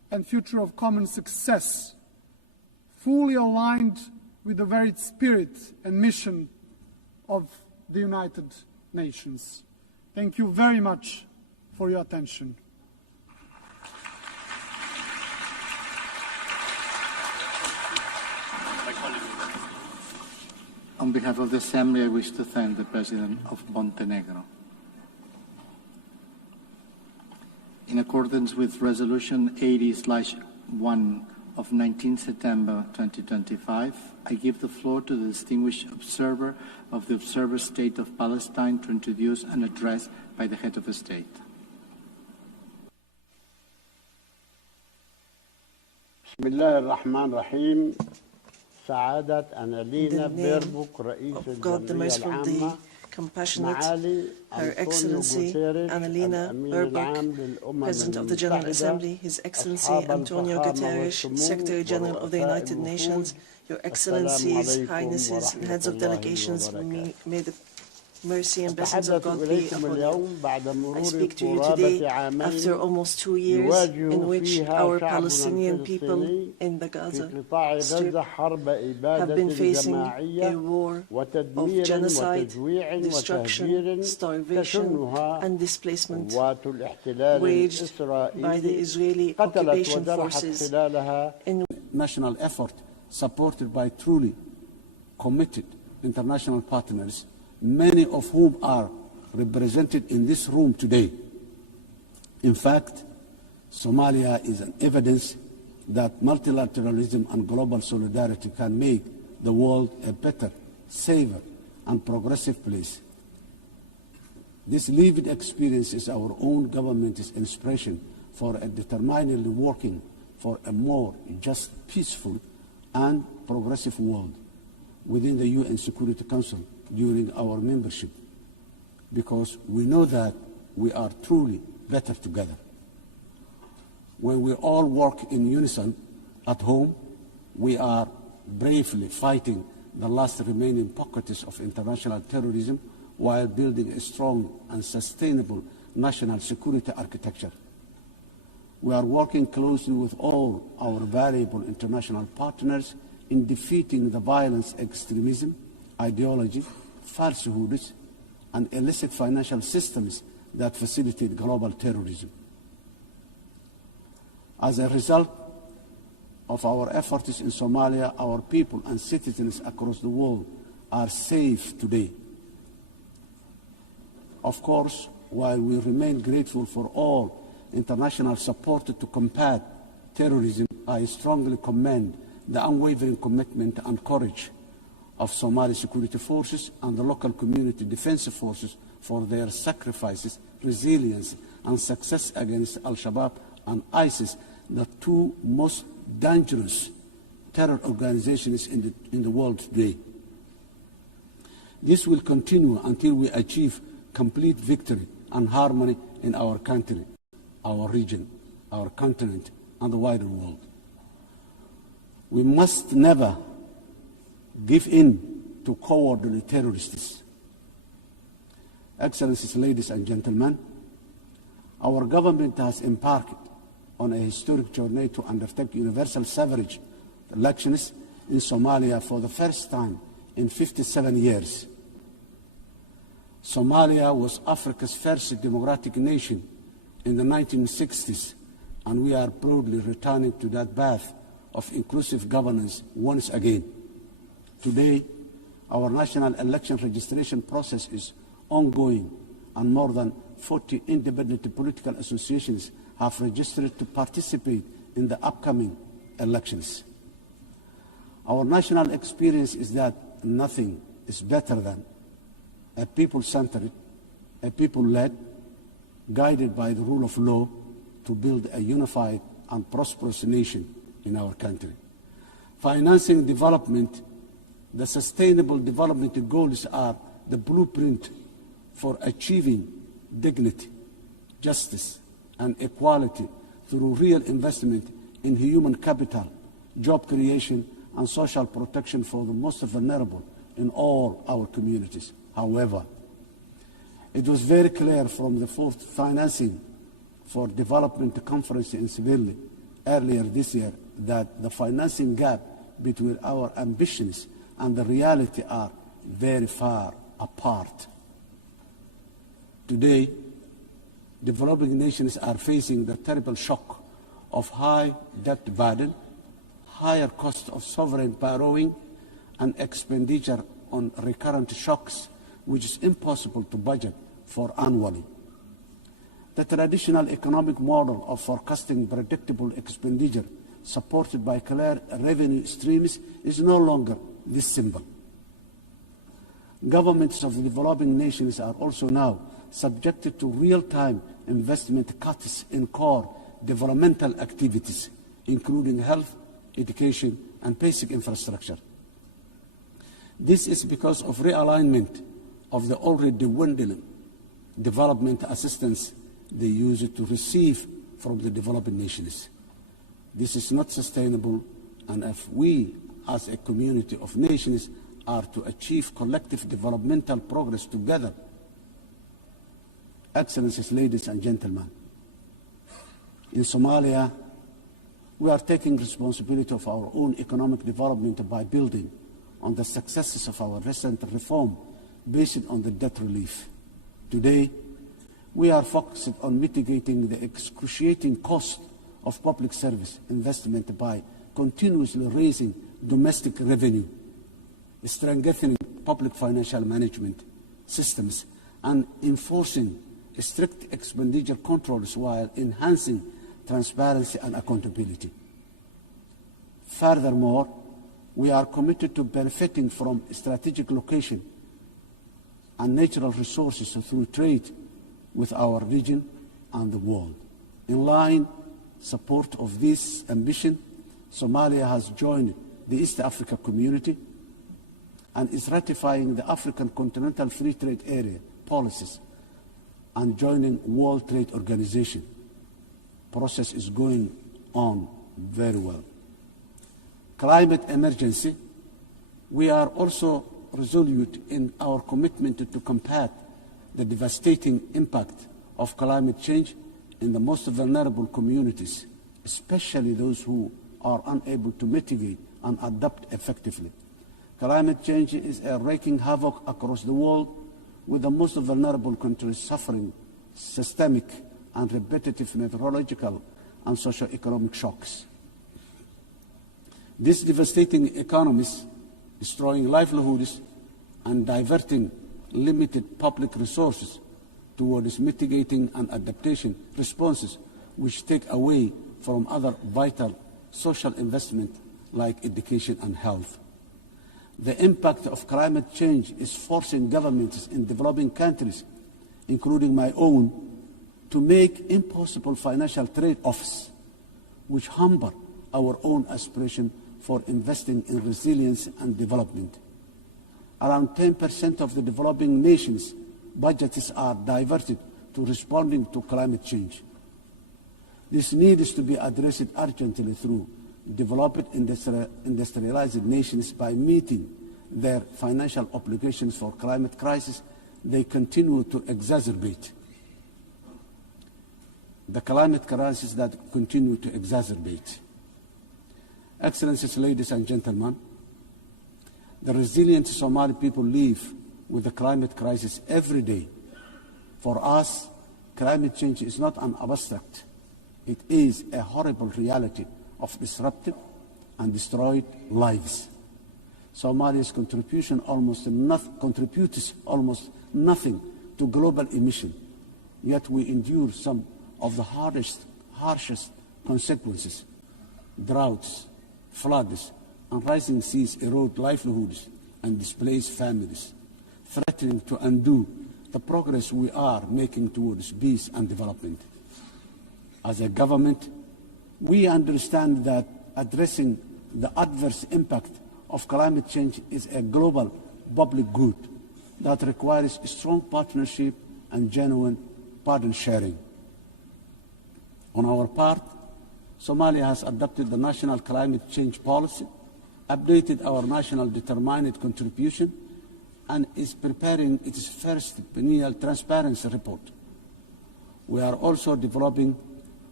and future of common success, fully aligned with the very spirit and mission of the United Nations. Thank you very much for your attention. On behalf of the Assembly, I wish to thank the President of Montenegro. In accordance with Resolution 80/1 of 19 September 2025, I give the floor to the distinguished observer of the Observer State of Palestine to introduce an address by the head of the state. بسم الله الرحمن الرحيم. سعادة أنالينا In the بيربوك رئيس name of God, the الجمعية Merciful, the العامة Compassionate, معالي Her أنطونيو Excellency غوتيريش Annalena الأمين Baerbock, العام للأمم President of the General المتحدة Assembly, His Excellency أصحاب Antonio الفخامة Guterres, والسمو Secretary General of the ورؤساء United الوفود. Nations, Your السلام Excellencies, عليكم Highnesses, and ورحمة Heads of الله delegations, وبركاته. may the mercy and blessings of أتحدث God be إليكم upon you. اليوم بعد I مرور speak to you قرابة today عامين after almost 2 years يواجه in which فيها our شعبنا Palestinian people الفلسطيني in the في Gaza قطاع Strip غزة حرب have إبادة been facing جماعية a war of وتدمير genocide, وتجويع destruction, وتهجير starvation, تشنها and displacement قوات الاحتلال waged by the الإسرائيلي Israeli قتلت occupation وجرحت forces خلالها in National effort supported by truly committed international partners, many of whom are represented in this room today. In fact, Somalia is an evidence that multilateralism and global solidarity can make the world a better, safer, and progressive place. This lived experience is our own government's inspiration for a determinedly working for a more just, peaceful, and progressive world within the UN Security Council during our membership, because we know that we are truly better together. When we all work in unison at home, we are bravely fighting the last remaining pockets of international terrorism while building a strong and sustainable national security architecture. We are working closely with all our valuable international partners in defeating the violence, extremism, ideology, falsehoods, and illicit financial systems that facilitate global terrorism. As a result of our efforts in Somalia, our people and citizens across the world are safe today. Of course, while we remain grateful for all international support to combat terrorism, I strongly commend the unwavering commitment and courage of Somali security forces and the local community defense forces for their sacrifices, resilience, and success against Al-Shabaab and ISIS, the two most dangerous terror organizations in the world today. This will continue until we achieve complete victory and harmony in our country, our region, our continent, and the wider world. We must never give in to cowardly terrorists. Excellencies, ladies and gentlemen, our government has embarked on a historic journey to undertake universal suffrage elections in Somalia for the first time in 57 years. Somalia was Africa's first democratic nation in the 1960s, and we are proudly returning to that path of inclusive governance once again. Today, our national election registration process is ongoing, and more than 40 independent political associations have registered to participate in the upcoming elections. Our national experience is that nothing is better than a people-centered, a people-led, guided by the rule of law to build a unified and prosperous nation in our country. Financing development, the sustainable development goals are the blueprint for achieving dignity, justice, and equality through real investment in human capital, job creation, and social protection for the most vulnerable in all our communities. However, it was very clear from the fourth financing for development conference in Seville earlier this year that the financing gap between our ambitions and the reality are very far apart. Today, developing nations are facing the terrible shock of high debt burden, higher cost of sovereign borrowing, and expenditure on recurrent shocks, which is impossible to budget for annually. The traditional economic model of forecasting predictable expenditure supported by clear revenue streams is no longer this simple. Governments of the developing nations are also now subjected to real-time investment cuts in core developmental activities, including health, education, and basic infrastructure. This is because of realignment of the already dwindling development assistance they use to receive from the developing nations. This is not sustainable, and if we, as a community of nations, are to achieve collective developmental progress together, Excellencies, ladies and gentlemen, in Somalia, we are taking responsibility of our own economic development by building on the successes of our recent reform based on the debt relief. Today, we are focused on mitigating the excruciating cost of public service investment by continuously raising domestic revenue, strengthening public financial management systems, and enforcing strict expenditure controls while enhancing transparency and accountability. Furthermore, we are committed to benefiting from strategic location and natural resources through trade with our region and the world. In line support of this ambition, Somalia has joined the East Africa Community and is ratifying the African Continental Free Trade Area policies and joining World Trade Organization. Process is going on very well. Climate emergency. We are also resolute in our commitment to combat the devastating impact of climate change in the most vulnerable communities, especially those who are unable to mitigate and adapt effectively. Climate change is wreaking havoc across the world, with the most vulnerable countries suffering systemic and repetitive meteorological and socio-economic shocks. These devastating economies, destroying livelihoods and diverting limited public resources towards mitigating and adaptation responses, which take away from other vital social investment like education and health. The impact of climate change is forcing governments in developing countries, including my own, to make impossible financial trade-offs, which hamper our own aspiration for investing in resilience and development. Around 10% of the developing nations' budgets are diverted to responding to climate change. This needs to be addressed urgently through developed industrialized nations by meeting their financial obligations for climate crisis. They continue to exacerbate the climate crisis that continue to exacerbate. Excellencies, ladies and gentlemen, the resilient Somali people live with the climate crisis every day. For us, climate change is not an abstract. It is a horrible reality of disrupted and destroyed lives. Somalia's contributes almost nothing to global emission, yet we endure some of the harshest consequences. Droughts, floods, and rising seas erode livelihoods and displace families, threatening to undo the progress we are making towards peace and development. As a government, we understand that addressing the adverse impact of climate change is a global public good that requires strong partnership and genuine burden sharing. On our part, Somalia has adopted the National Climate Change Policy, updated our National Determined Contribution, and is preparing its first biennial transparency report. We are also developing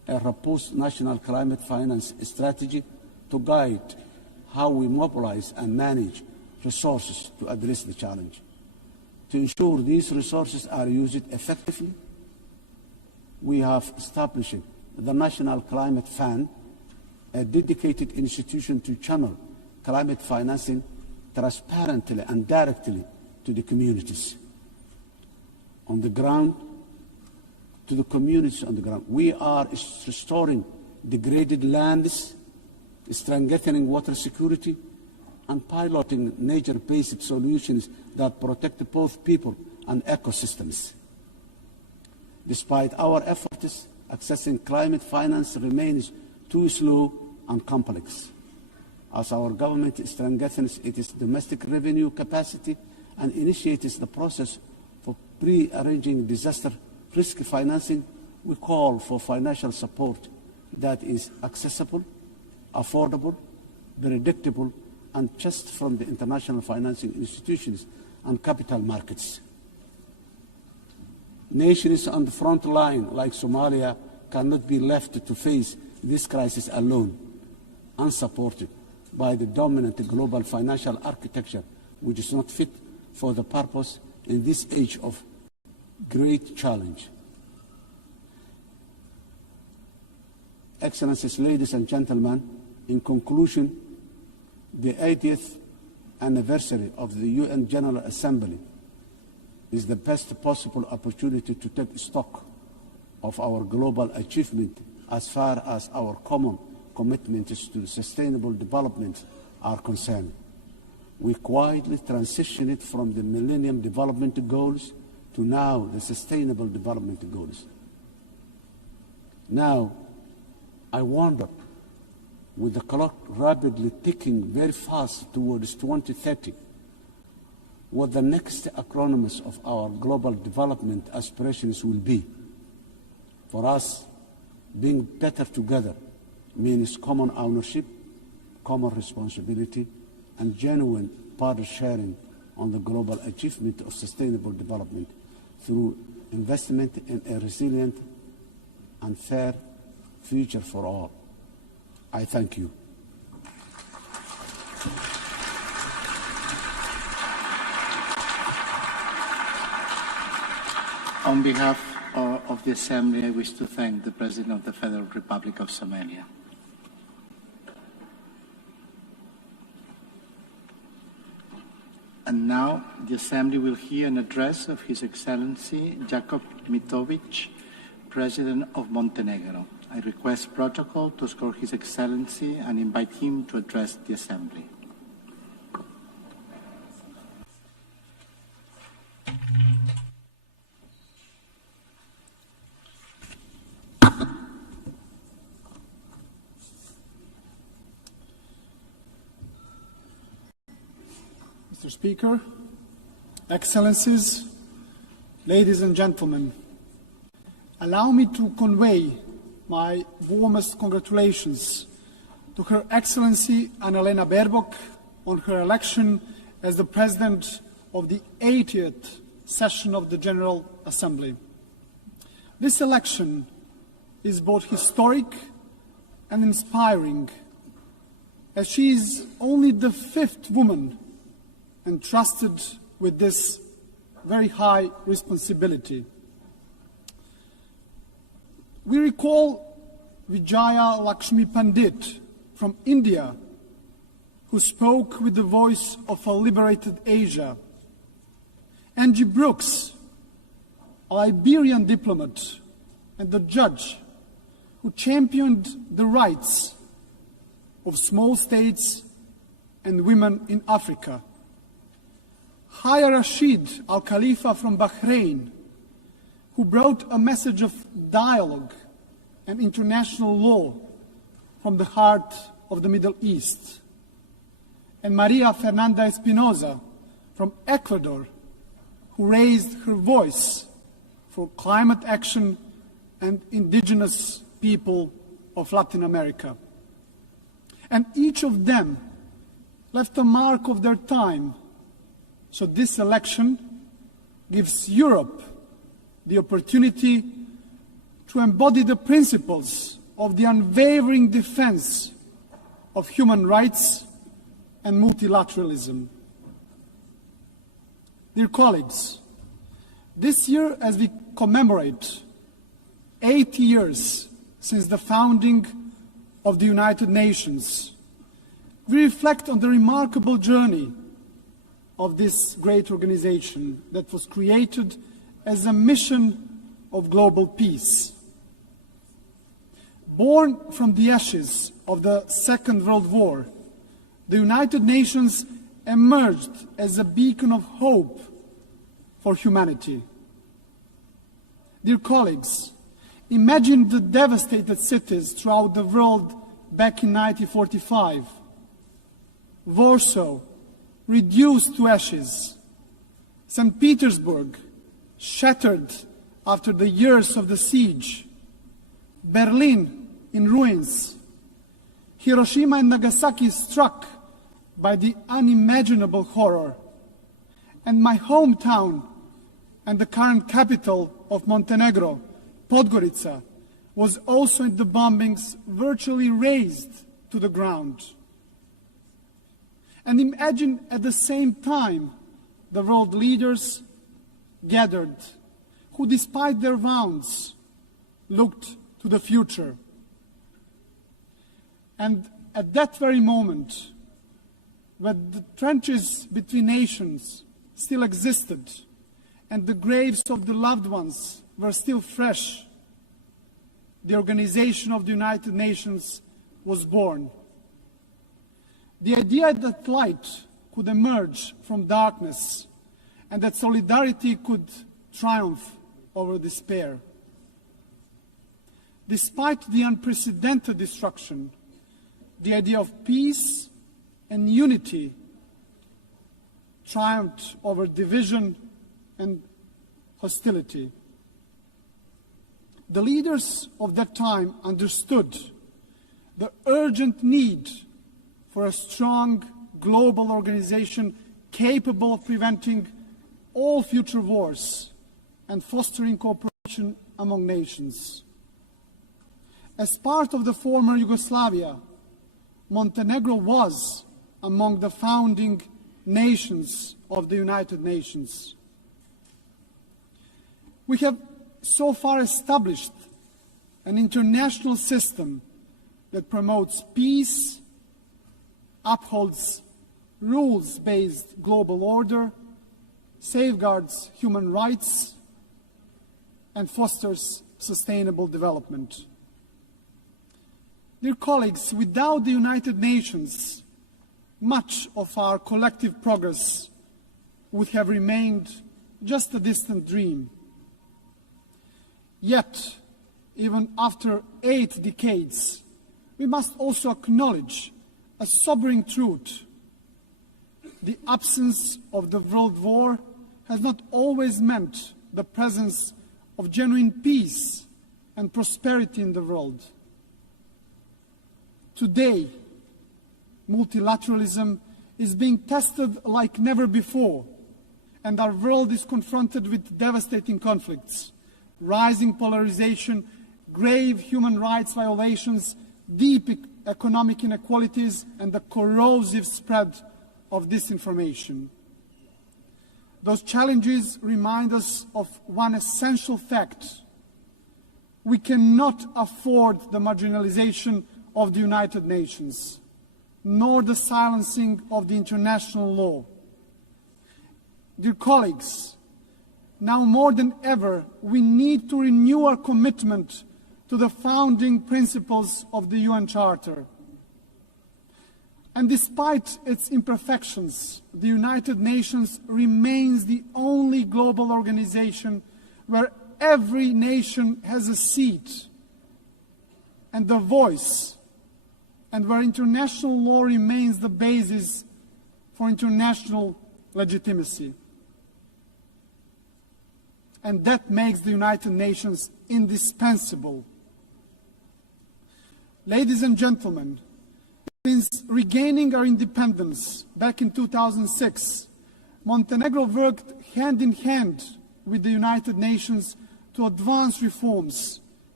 a robust national climate finance strategy to guide how we mobilize and manage resources to address the challenge. To ensure these resources are used effectively, we have established the National Climate Fund, a dedicated institution to channel climate financing transparently and directly to the communities on the ground, to the communities on the ground. We are restoring degraded lands, strengthening water security, and piloting nature-based solutions that protect both people and ecosystems. Despite our efforts, accessing climate finance remains too slow and complex. As our government strengthens its domestic revenue capacity and initiates the process for pre-arranging disaster risk financing, we call for financial support that is accessible, affordable, predictable, and just from the international financing institutions and capital markets. Nations on the front line, like Somalia, cannot be left to face this crisis alone, unsupported by the dominant global financial architecture, which is not fit for the purpose in this age of great challenge. Excellencies, ladies and gentlemen, in conclusion, the 80th anniversary of the UN General Assembly is the best possible opportunity to take stock of our global achievement as far as our common commitments to sustainable development are concerned. We quietly transitioned from the Millennium Development Goals to now the Sustainable Development Goals. Now, I wonder, with the clock rapidly ticking very fast towards 2030, what the next acronyms of our global development aspirations will be. For us, being better together means common ownership, common responsibility, and genuine partner sharing on the global achievement of sustainable development through investment in a resilient and fair future for all. I thank you. On behalf of the Assembly, I wish to thank the President of the Federal Republic of Somalia. And now the Assembly will hear an address of His Excellency Jacob Mitovic, President of Montenegro. I request protocol to escort His Excellency and invite him to address the Assembly. Mr. Speaker, Excellencies, ladies and gentlemen, allow me to convey my warmest congratulations to Her Excellency Annalena Baerbock on her election as the President of the 80th session of the General Assembly. This election is both historic and inspiring, as she is only the 5th woman entrusted with this very high responsibility. We recall Vijaya Lakshmi Pandit from India, who spoke with the voice of a liberated Asia, Angie Brooks, a Liberian diplomat and a judge who championed the rights of small states and women in Africa, Haya Rashid Al Khalifa from Bahrain, who brought a message of dialogue and international law from the heart of the Middle East, and Maria Fernanda Espinosa from Ecuador, who raised her voice for climate action and indigenous people of Latin America. And each of them left a mark of their time. So this election gives Europe the opportunity to embody the principles of the unwavering defense of human rights and multilateralism. Dear colleagues, this year, as we commemorate 80 years since the founding of the United Nations, we reflect on the remarkable journey of this great organization that was created as a mission of global peace. Born from the ashes of the Second World War, the United Nations emerged as a beacon of hope for humanity. Dear colleagues, imagine the devastated cities throughout the world back in 1945. Warsaw, reduced to ashes. St. Petersburg, shattered after the years of the siege. Berlin, in ruins. Hiroshima and Nagasaki struck by the unimaginable horror. And my hometown and the current capital of Montenegro, Podgorica, was also in the bombings virtually razed to the ground. And imagine at the same time the world leaders gathered who, despite their wounds, looked to the future. And at that very moment, when the trenches between nations still existed and the graves of the loved ones were still fresh, the Organization of the United Nations was born. The idea that light could emerge from darkness and that solidarity could triumph over despair. Despite the unprecedented destruction, the idea of peace and unity triumphed over division and hostility. The leaders of that time understood the urgent need for a strong global organization capable of preventing all future wars and fostering cooperation among nations. As part of the former Yugoslavia, Montenegro was among the founding nations of the United Nations. We have so far established an international system that promotes peace, upholds rules-based global order, safeguards human rights, and fosters sustainable development. Dear colleagues, without the United Nations, much of our collective progress would have remained just a distant dream. Yet, even after 8 decades, we must also acknowledge a sobering truth. The absence of the World War has not always meant the presence of genuine peace and prosperity in the world. Today, multilateralism is being tested like never before, and our world is confronted with devastating conflicts, rising polarization, grave human rights violations, deep economic inequalities, and the corrosive spread of disinformation. Those challenges remind us of one essential fact. We cannot afford the marginalization of the United Nations, nor the silencing of the international law. Dear colleagues, now more than ever, we need to renew our commitment to the founding principles of the UN Charter. And despite its imperfections, the United Nations remains the only global organization where every nation has a seat and a voice, and where international law remains the basis for international legitimacy. And that makes the United Nations indispensable. Ladies and gentlemen, since regaining our independence back in 2006, Montenegro worked hand in hand with the United Nations to advance reforms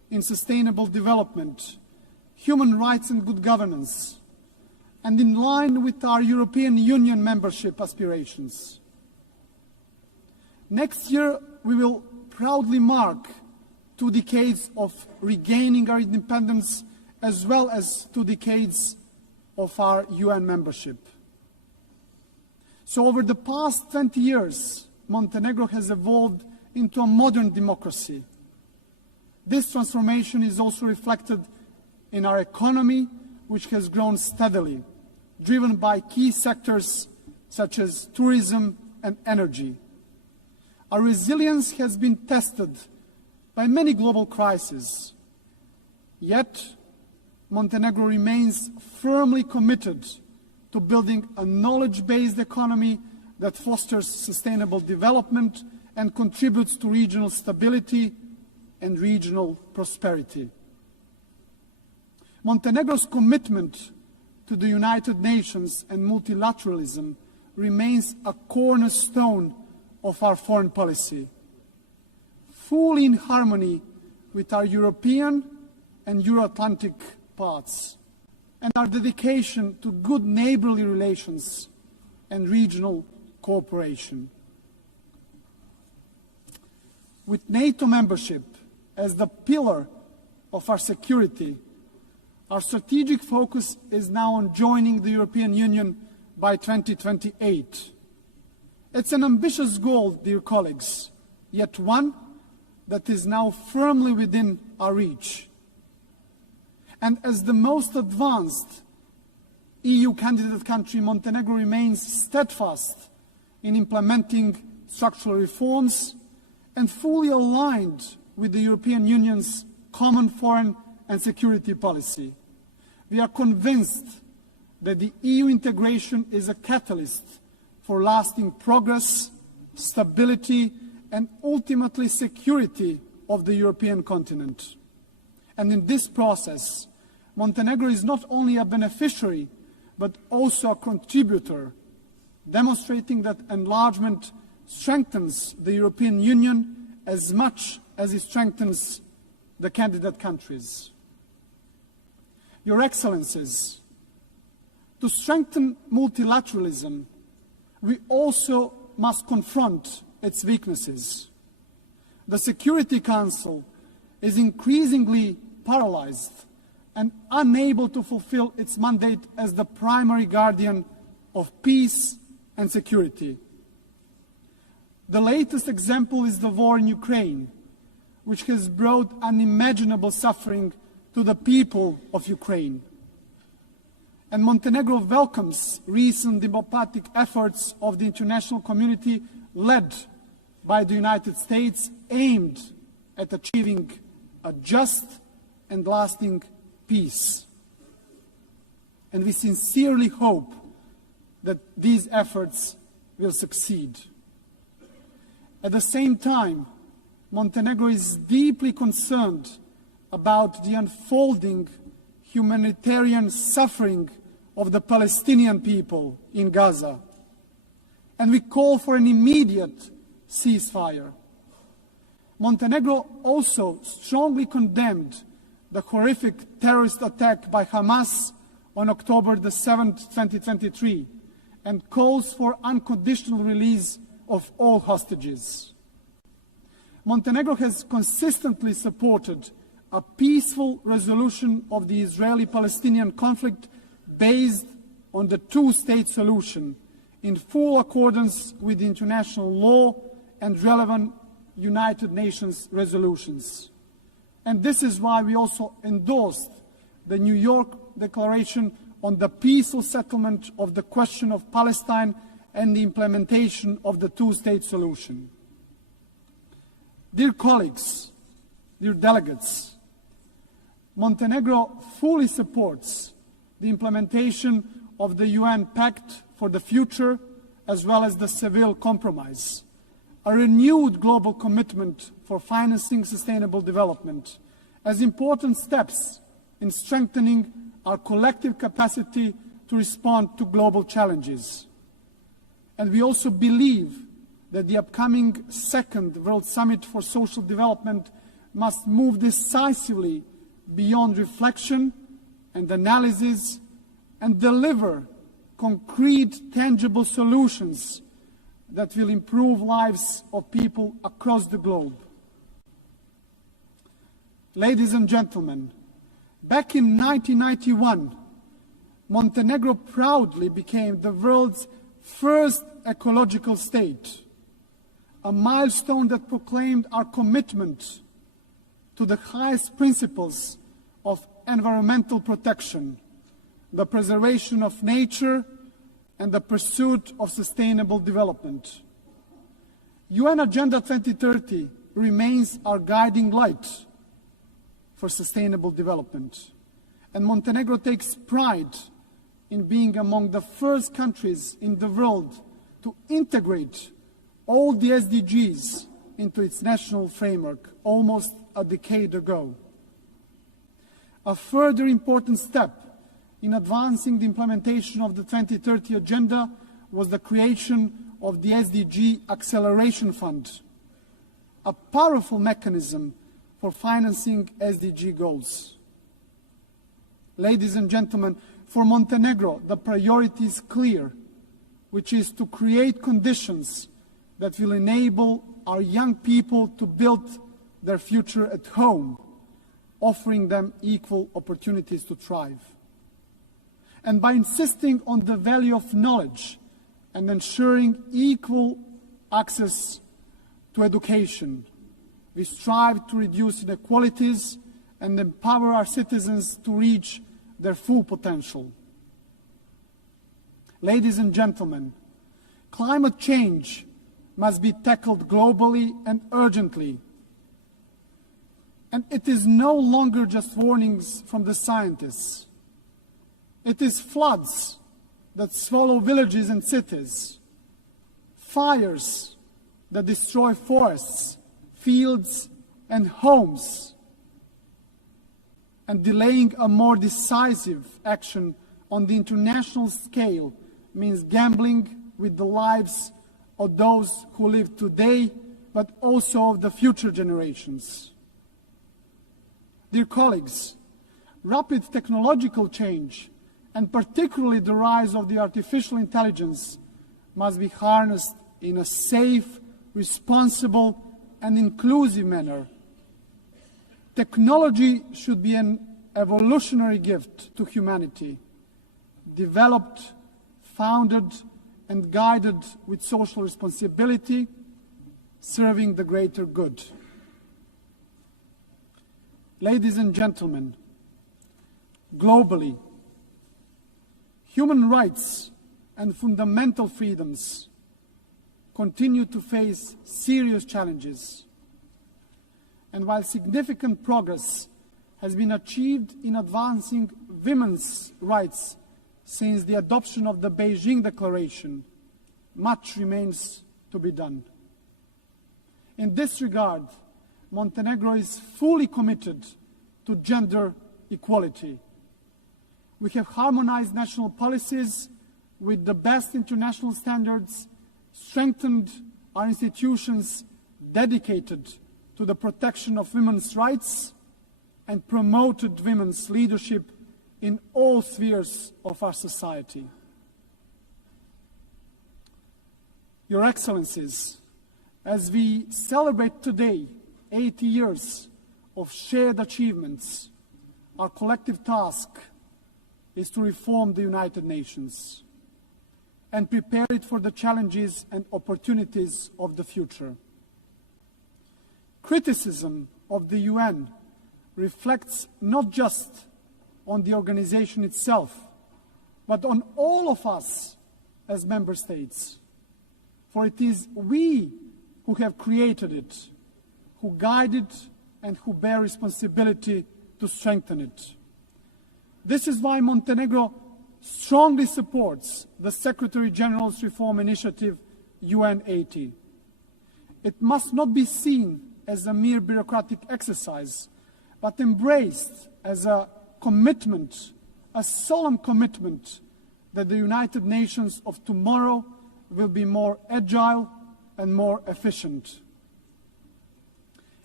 in sustainable development, human rights and good governance, and in line with our European Union membership aspirations. Next year, we will proudly mark 2 decades of regaining our independence, as well as 2 decades of our UN membership. So over the past 20 years, Montenegro has evolved into a modern democracy. This transformation is also reflected in our economy, which has grown steadily, driven by key sectors such as tourism and energy. Our resilience has been tested by many global crises, yet Montenegro remains firmly committed to building a knowledge-based economy that fosters sustainable development and contributes to regional stability and regional prosperity. Montenegro's commitment to the United Nations and multilateralism remains a cornerstone of our foreign policy, fully in harmony with our European and Euro-Atlantic paths, and our dedication to good neighborly relations and regional cooperation. With NATO membership as the pillar of our security, our strategic focus is now on joining the European Union by 2028. It's an ambitious goal, dear colleagues, yet one that is now firmly within our reach. And as the most advanced EU candidate country, Montenegro remains steadfast in implementing structural reforms and fully aligned with the European Union's common foreign and security policy. We are convinced that the EU integration is a catalyst for lasting progress, stability, and ultimately security of the European continent. And in this process, Montenegro is not only a beneficiary, but also a contributor, demonstrating that enlargement strengthens the European Union as much as it strengthens the candidate countries. Your Excellencies, to strengthen multilateralism, we also must confront its weaknesses. The Security Council is increasingly paralyzed and unable to fulfill its mandate as the primary guardian of peace and security. The latest example is the war in Ukraine, which has brought unimaginable suffering to the people of Ukraine. And Montenegro welcomes recent diplomatic efforts of the international community led by the United States aimed at achieving a just and lasting peace. And we sincerely hope that these efforts will succeed. At the same time, Montenegro is deeply concerned about the unfolding humanitarian suffering of the Palestinian people in Gaza. And we call for an immediate ceasefire. Montenegro also strongly condemned the horrific terrorist attack by Hamas on October the 7th, 2023, and calls for unconditional release of all hostages. Montenegro has consistently supported a peaceful resolution of the Israeli-Palestinian conflict based on the two-state solution in full accordance with international law and relevant United Nations resolutions. And this is why we also endorsed the New York Declaration on the peaceful settlement of the question of Palestine and the implementation of the two-state solution. Dear colleagues, dear delegates, Montenegro fully supports the implementation of the UN Pact for the Future, as well as the Seville Compromise, a renewed global commitment for financing sustainable development, as important steps in strengthening our collective capacity to respond to global challenges. And we also believe that the upcoming second World Summit for Social Development must move decisively beyond reflection and analysis and deliver concrete, tangible solutions that will improve lives of people across the globe. Ladies and gentlemen, back in 1991, Montenegro proudly became the world's first ecological state, a milestone that proclaimed our commitment to the highest principles of environmental protection, the preservation of nature, and the pursuit of sustainable development. UN Agenda 2030 remains our guiding light for sustainable development, and Montenegro takes pride in being among the first countries in the world to integrate all the SDGs into its national framework almost a decade ago. A further important step in advancing the implementation of the 2030 Agenda was the creation of the SDG Acceleration Fund, a powerful mechanism for financing SDG goals. Ladies and gentlemen, for Montenegro, the priority is clear, which is to create conditions that will enable our young people to build their future at home, offering them equal opportunities to thrive. And by insisting on the value of knowledge and ensuring equal access to education, we strive to reduce inequalities and empower our citizens to reach their full potential. Ladies and gentlemen, climate change must be tackled globally and urgently. And it is no longer just warnings from the scientists. It is floods that swallow villages and cities, fires that destroy forests, fields, and homes, and delaying a more decisive action on the international scale means gambling with the lives of those who live today, but also of the future generations. Dear colleagues, rapid technological change, and particularly the rise of the artificial intelligence, must be harnessed in a safe, responsible, and inclusive manner. Technology should be an evolutionary gift to humanity, developed, founded, and guided with social responsibility, serving the greater good. Ladies and gentlemen, globally, human rights and fundamental freedoms continue to face serious challenges. And while significant progress has been achieved in advancing women's rights since the adoption of the Beijing Declaration, much remains to be done. In this regard, Montenegro is fully committed to gender equality. We have harmonized national policies with the best international standards, strengthened our institutions dedicated to the protection of women's rights, and promoted women's leadership in all spheres of our society. Your Excellencies, as we celebrate today 80 years of shared achievements, our collective task is to reform the United Nations and prepare it for the challenges and opportunities of the future. Criticism of the UN reflects not just on the organization itself, but on all of us as member states. For it is we who have created it, who guide it, and who bear responsibility to strengthen it. This is why Montenegro strongly supports the Secretary General's reform initiative, UN80. It must not be seen as a mere bureaucratic exercise, but embraced as a commitment, a solemn commitment that the United Nations of tomorrow will be more agile and more efficient.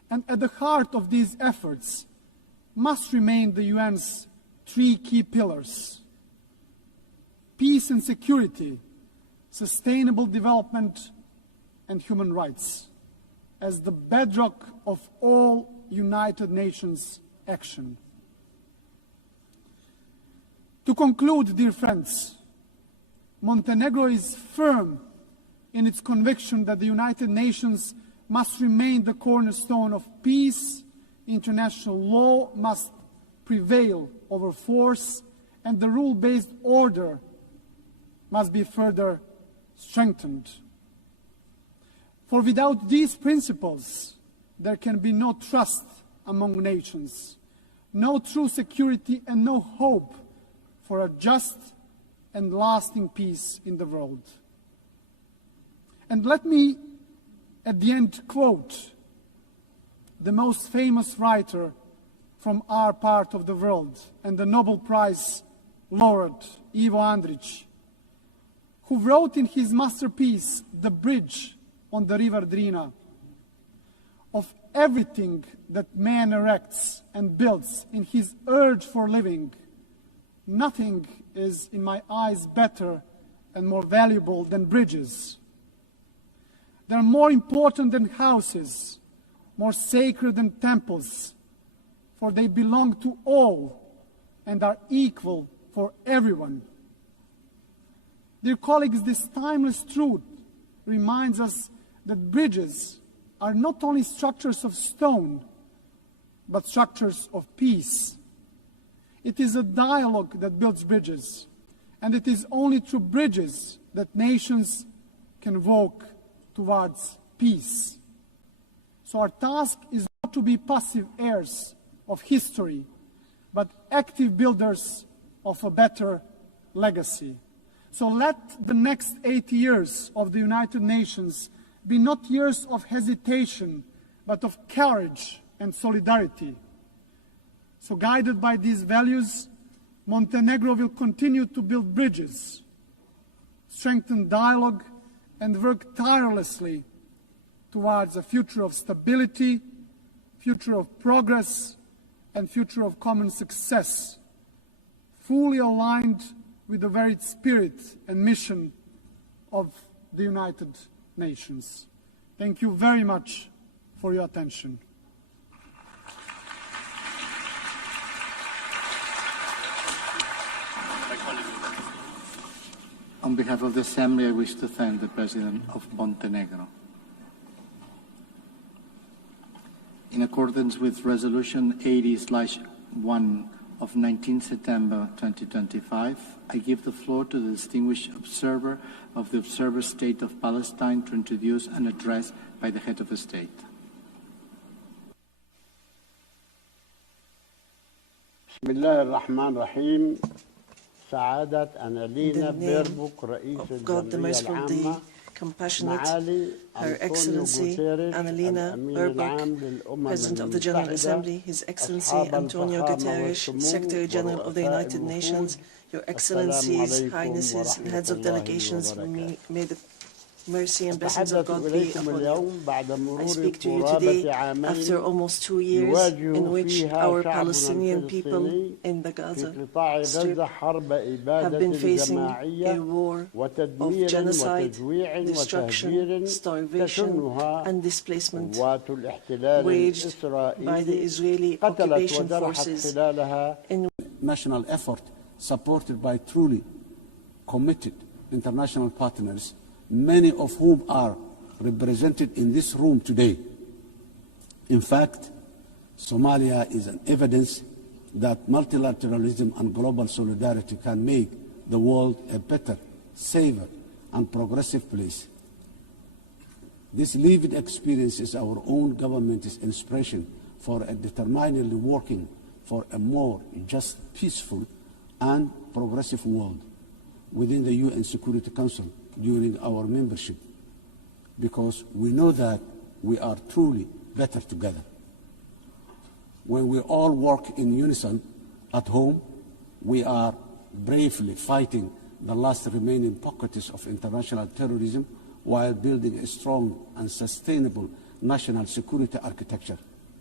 And at the heart of these efforts must remain the UN's three key pillars: peace and security, sustainable development, and human rights, as the bedrock of all United Nations action. To conclude, dear friends, Montenegro is firm in its conviction that the United Nations must remain the cornerstone of peace, international law must prevail over force, and the rule-based order must be further strengthened. For without these principles, there can be no trust among nations, no true security, and no hope for a just and lasting peace in the world. And let me, at the end, quote the most famous writer from our part of the world and the Nobel Prize laureate, Ivo Andrić, who wrote in his masterpiece, The Bridge on the River Drina, "Of everything that man erects and builds in his urge for living, nothing is, in my eyes, better and more valuable than bridges. They are more important than houses, more sacred than temples, for they belong to all and are equal for everyone." Dear colleagues, this timeless truth reminds us that bridges are not only structures of stone, but structures of peace. It is a dialogue that builds bridges, and it is only through bridges that nations can walk towards peace. So our task is not to be passive heirs of history, but active builders of a better legacy. So let the next 80 years of the United Nations be not years of hesitation, but of courage and solidarity. So guided by these values, Montenegro will continue to build bridges, strengthen dialogue, and work tirelessly towards a future of stability, future of progress, and future of common success, fully aligned with the very spirit and mission of the United Nations. Thank you very much for your attention. On behalf of the Assembly, I wish to thank the President of Montenegro. In accordance with Resolution 80/1 of 19 September 2025, I give the floor to the distinguished observer of the Observer State of Palestine to introduce an address by the head of the state. بسم الله الرحمن الرحيم. سعادة أنالينا بيربوك رئيس الجمعية العامة compassionate, Her Excellency Annalena Baerbock, President of the General Assembly, His Excellency Antonio Guterres, Secretary General of the United Nations, Your Excellencies, Highnesses, and Heads of Delegations, may the mercy and blessings of God be upon you. I speak to you today after almost 2 years in which our Palestinian people in the Gaza Strip have been facing a war of genocide, destruction, starvation, and displacement waged by the Israeli occupation forces. National effort supported by truly committed international partners, many of whom are represented in this room today. In fact, Somalia is an evidence that multilateralism and global solidarity can make the world a better, safer, and progressive place. This lived experience is our own government's inspiration for a determinedly working for a more just, peaceful, and progressive world within the UN Security Council during our membership, because we know that we are truly better together. When we all work in unison at home, we are bravely fighting the last remaining pockets of international terrorism while building a strong and sustainable national security architecture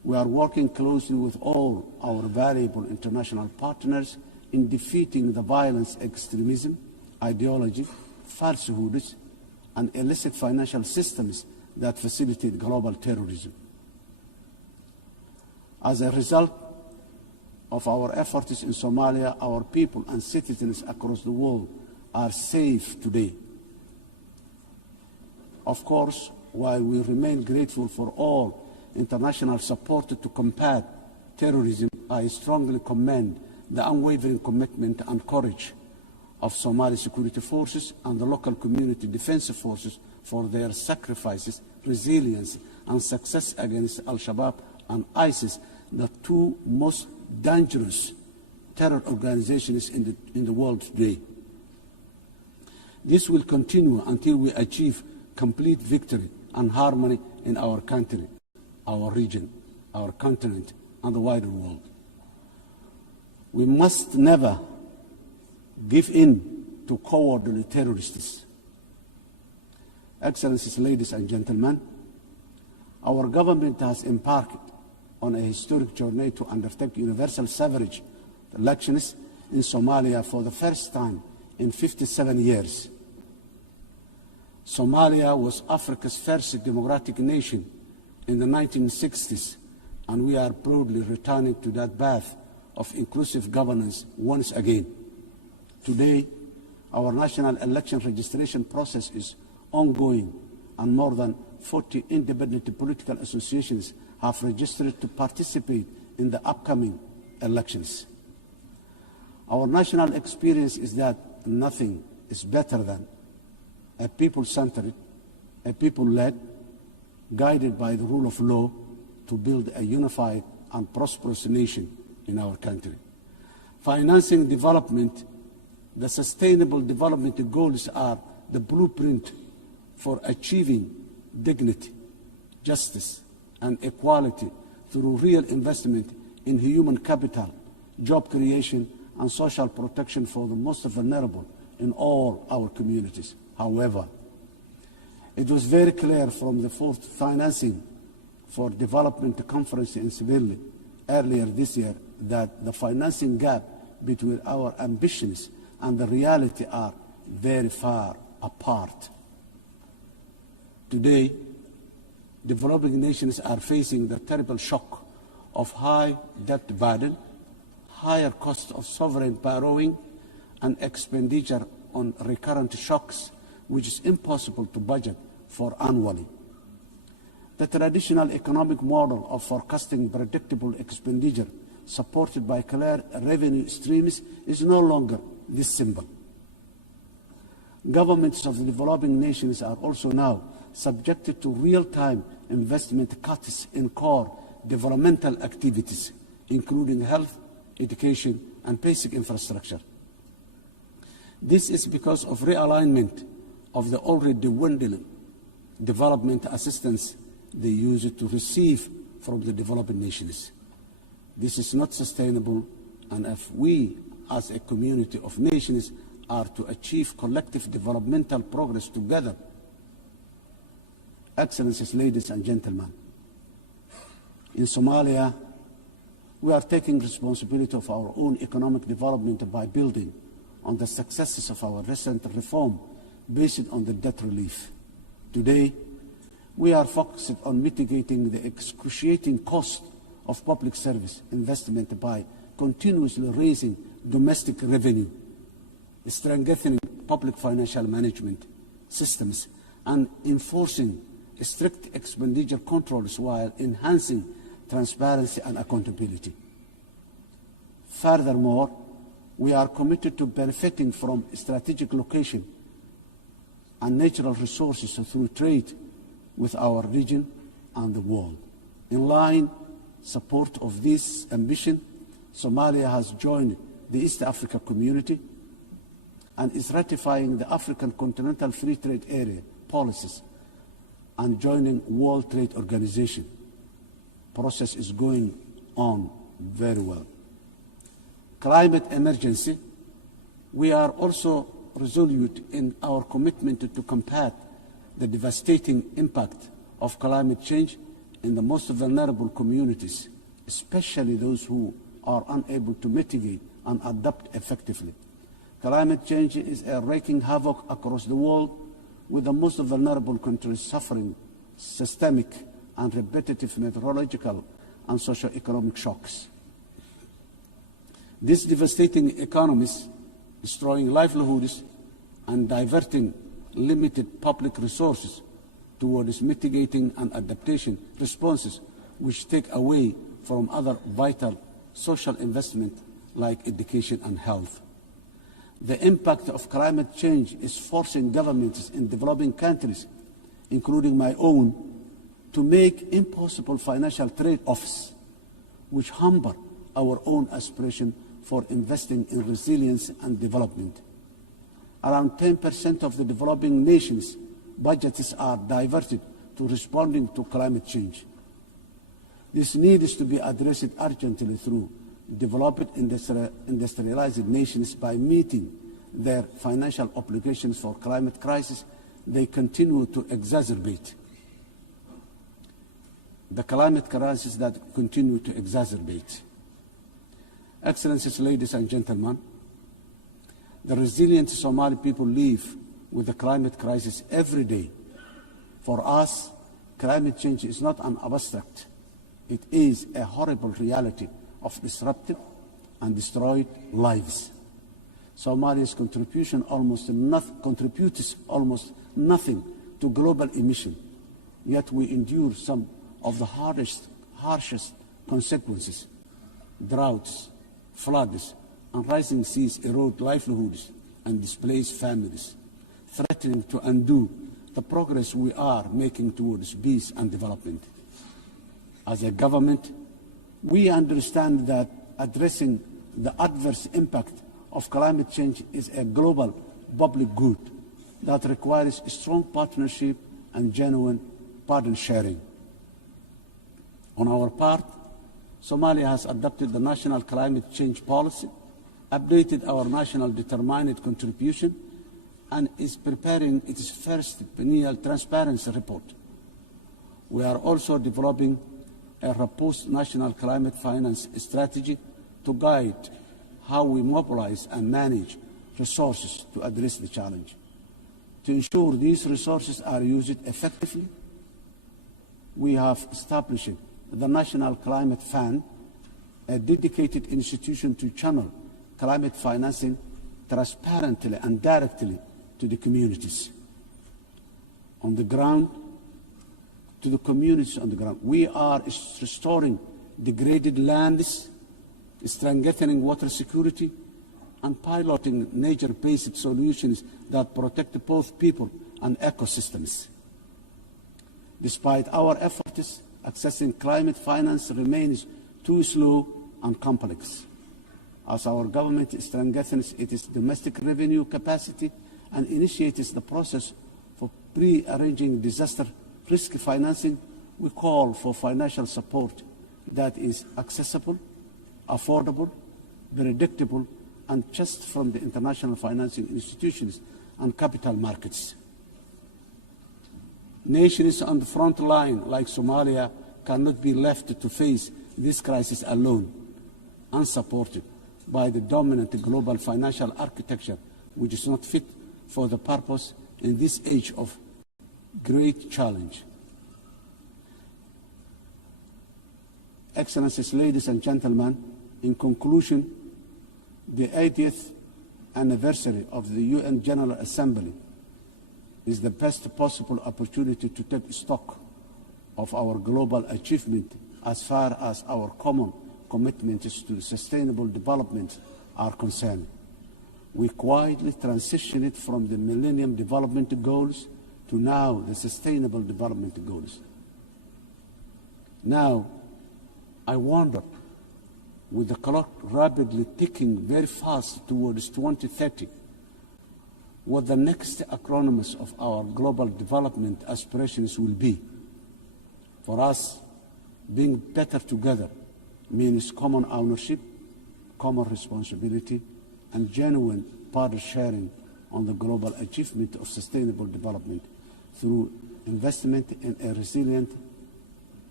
We are working closely with all our valuable international partners in defeating the violence, extremism, ideology, falsehoods, and illicit financial systems that facilitate global terrorism. As a result of our efforts in Somalia, our people and citizens across the world are safe today. Of course, while we remain grateful for all international support to combat terrorism, I strongly commend the unwavering commitment and courage of Somali security forces and the local community defense forces for their sacrifices, resilience, and success against Al-Shabaab and ISIS, the two most dangerous terror organizations in the world today. This will continue until we achieve complete victory and harmony in our country, our region, our continent, and the wider world. We must never give in to cowardly terrorists. Excellencies, ladies and gentlemen, our government has embarked on a historic journey to undertake universal suffrage elections in Somalia for the first time in 57 years. Somalia was Africa's first democratic nation in the 1960s, and we are proudly returning to that path of inclusive governance once again. Today, our national election registration process is ongoing, and more than 40 independent political associations have registered to participate in the upcoming elections. Our national experience is that nothing is better than a people-centered, a people-led, guided by the rule of law to build a unified and prosperous nation in our country. Financing development, the sustainable development goals are the blueprint for achieving dignity, justice, and equality through real investment in human capital, job creation, and social protection for the most vulnerable in all our communities. However, it was very clear from the fourth financing for development conference in Seville earlier this year that the financing gap between our ambitions and the reality are very far apart. Today, developing nations are facing the terrible shock of high debt burden, higher cost of sovereign borrowing, and expenditure on recurrent shocks, which is impossible to budget for annually. The traditional economic model of forecasting predictable expenditure supported by clear revenue streams is no longer this simple. Governments of the developing nations are also now subjected to real-time investment cuts in core developmental activities, including health, education, and basic infrastructure. This is because of realignment of the already dwindling development assistance they use to receive from the developing nations. This is not sustainable, and if we, as a community of nations, are to achieve collective developmental progress together. Excellencies, ladies and gentlemen, in Somalia, we are taking responsibility of our own economic development by building on the successes of our recent reform based on the debt relief. Today, we are focused on mitigating the excruciating cost of public service investment by continuously raising domestic revenue, strengthening public financial management systems, and enforcing strict expenditure controls while enhancing transparency and accountability. Furthermore, we are committed to benefiting from strategic location and natural resources through trade with our region and the world. In line support of this ambition, Somalia has joined the East Africa Community and is ratifying the African Continental Free Trade Area policies and joining World Trade Organization. Process is going on very well. Climate emergency, we are also resolute in our commitment to combat the devastating impact of climate change in the most vulnerable communities, especially those who are unable to mitigate and adapt effectively. Climate change is wreaking havoc across the world, with the most vulnerable countries suffering systemic and repetitive meteorological and socio-economic shocks. These devastating economies, destroying livelihoods and diverting limited public resources towards mitigating and adaptation responses, which take away from other vital social investment like education and health. The impact of climate change is forcing governments in developing countries, including my own, to make impossible financial trade-offs, which hamper our own aspiration for investing in resilience and development. Around 10% of the developing nations' budgets are diverted to responding to climate change. This needs to be addressed urgently through developed industrialized nations by meeting their financial obligations for climate crisis they continue to exacerbate. The climate crisis that continue to exacerbate. Excellencies, ladies and gentlemen, the resilient Somali people live with the climate crisis every day. For us, climate change is not an abstract. It is a horrible reality of disrupted and destroyed lives. Somalia's contributes almost nothing to global emission, yet we endure some of the harshest consequences. Droughts, floods, and rising seas erode livelihoods and displace families, threatening to undo the progress we are making towards peace and development. As a government, we understand that addressing the adverse impact of climate change is a global public good that requires strong partnership and genuine burden sharing. On our part, Somalia has adopted the national climate change policy, updated our national determined contribution, and is preparing its first biennial transparency report. We are also developing a robust national climate finance strategy to guide how we mobilize and manage resources to address the challenge. To ensure these resources are used effectively, we have established the National Climate Fund, a dedicated institution to channel climate financing transparently and directly to the communities on the ground, to the communities on the ground. We are restoring degraded lands, strengthening water security, and piloting nature-based solutions that protect both people and ecosystems. Despite our efforts, accessing climate finance remains too slow and complex. As our government strengthens its domestic revenue capacity and initiates the process for pre-arranging disaster risk financing, we call for financial support that is accessible, affordable, predictable, and just from the international financing institutions and capital markets. Nations on the front line, like Somalia, cannot be left to face this crisis alone, unsupported by the dominant global financial architecture, which is not fit for the purpose in this age of great challenge. Excellencies, ladies and gentlemen, in conclusion, the 80th anniversary of the UN General Assembly is the best possible opportunity to take stock of our global achievement as far as our common commitments to sustainable development are concerned. We quietly transitioned from the Millennium Development Goals to now the Sustainable Development Goals. Now, I wonder, with the clock rapidly ticking very fast towards 2030, what the next acronyms of our global development aspirations will be. For us, being better together means common ownership, common responsibility, and genuine power sharing on the global achievement of sustainable development through investment in a resilient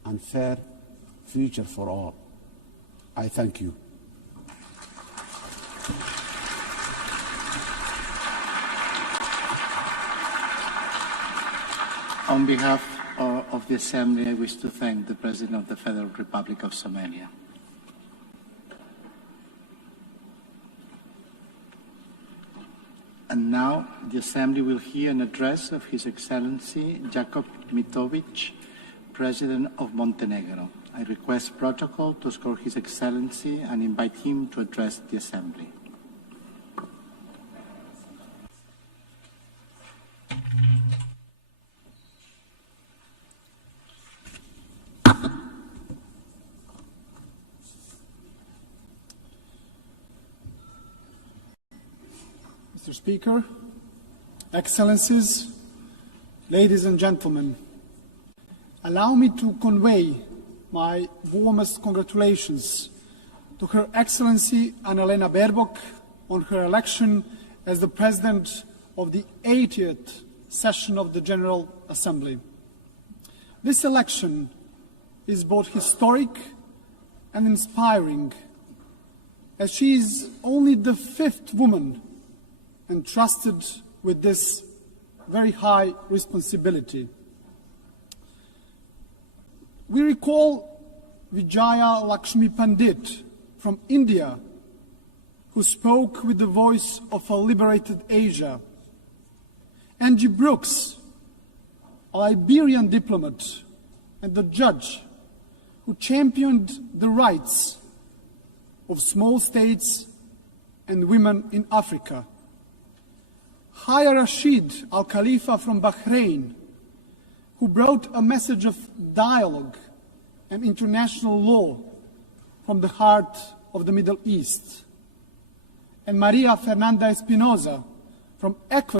and fair future for all. I thank you. On behalf of the Assembly, I wish to thank the President of the Federal Republic of Somalia. And now the Assembly will hear an address of His Excellency Jacob Mitovic, President of Montenegro. I request protocol to escort His Excellency and invite him to address the Assembly. Mr. Speaker, Excellencies, ladies and gentlemen, allow me to convey my warmest congratulations to Her Excellency Annalena Baerbock on her election as the President of the 80th session of the General Assembly. This election is both historic and inspiring, as she is only the 5th woman entrusted with this very high responsibility. We recall Vijaya Lakshmi Pandit from India, who spoke with the voice of a liberated Asia, Angie Brooks, a Liberian diplomat and a judge who championed the rights of small states and women in Africa, Haya Rashid Al Khalifa from Bahrain, who brought a message of dialogue and international law from the heart of the Middle East, and Maria Fernanda Espinosa from Ecuador,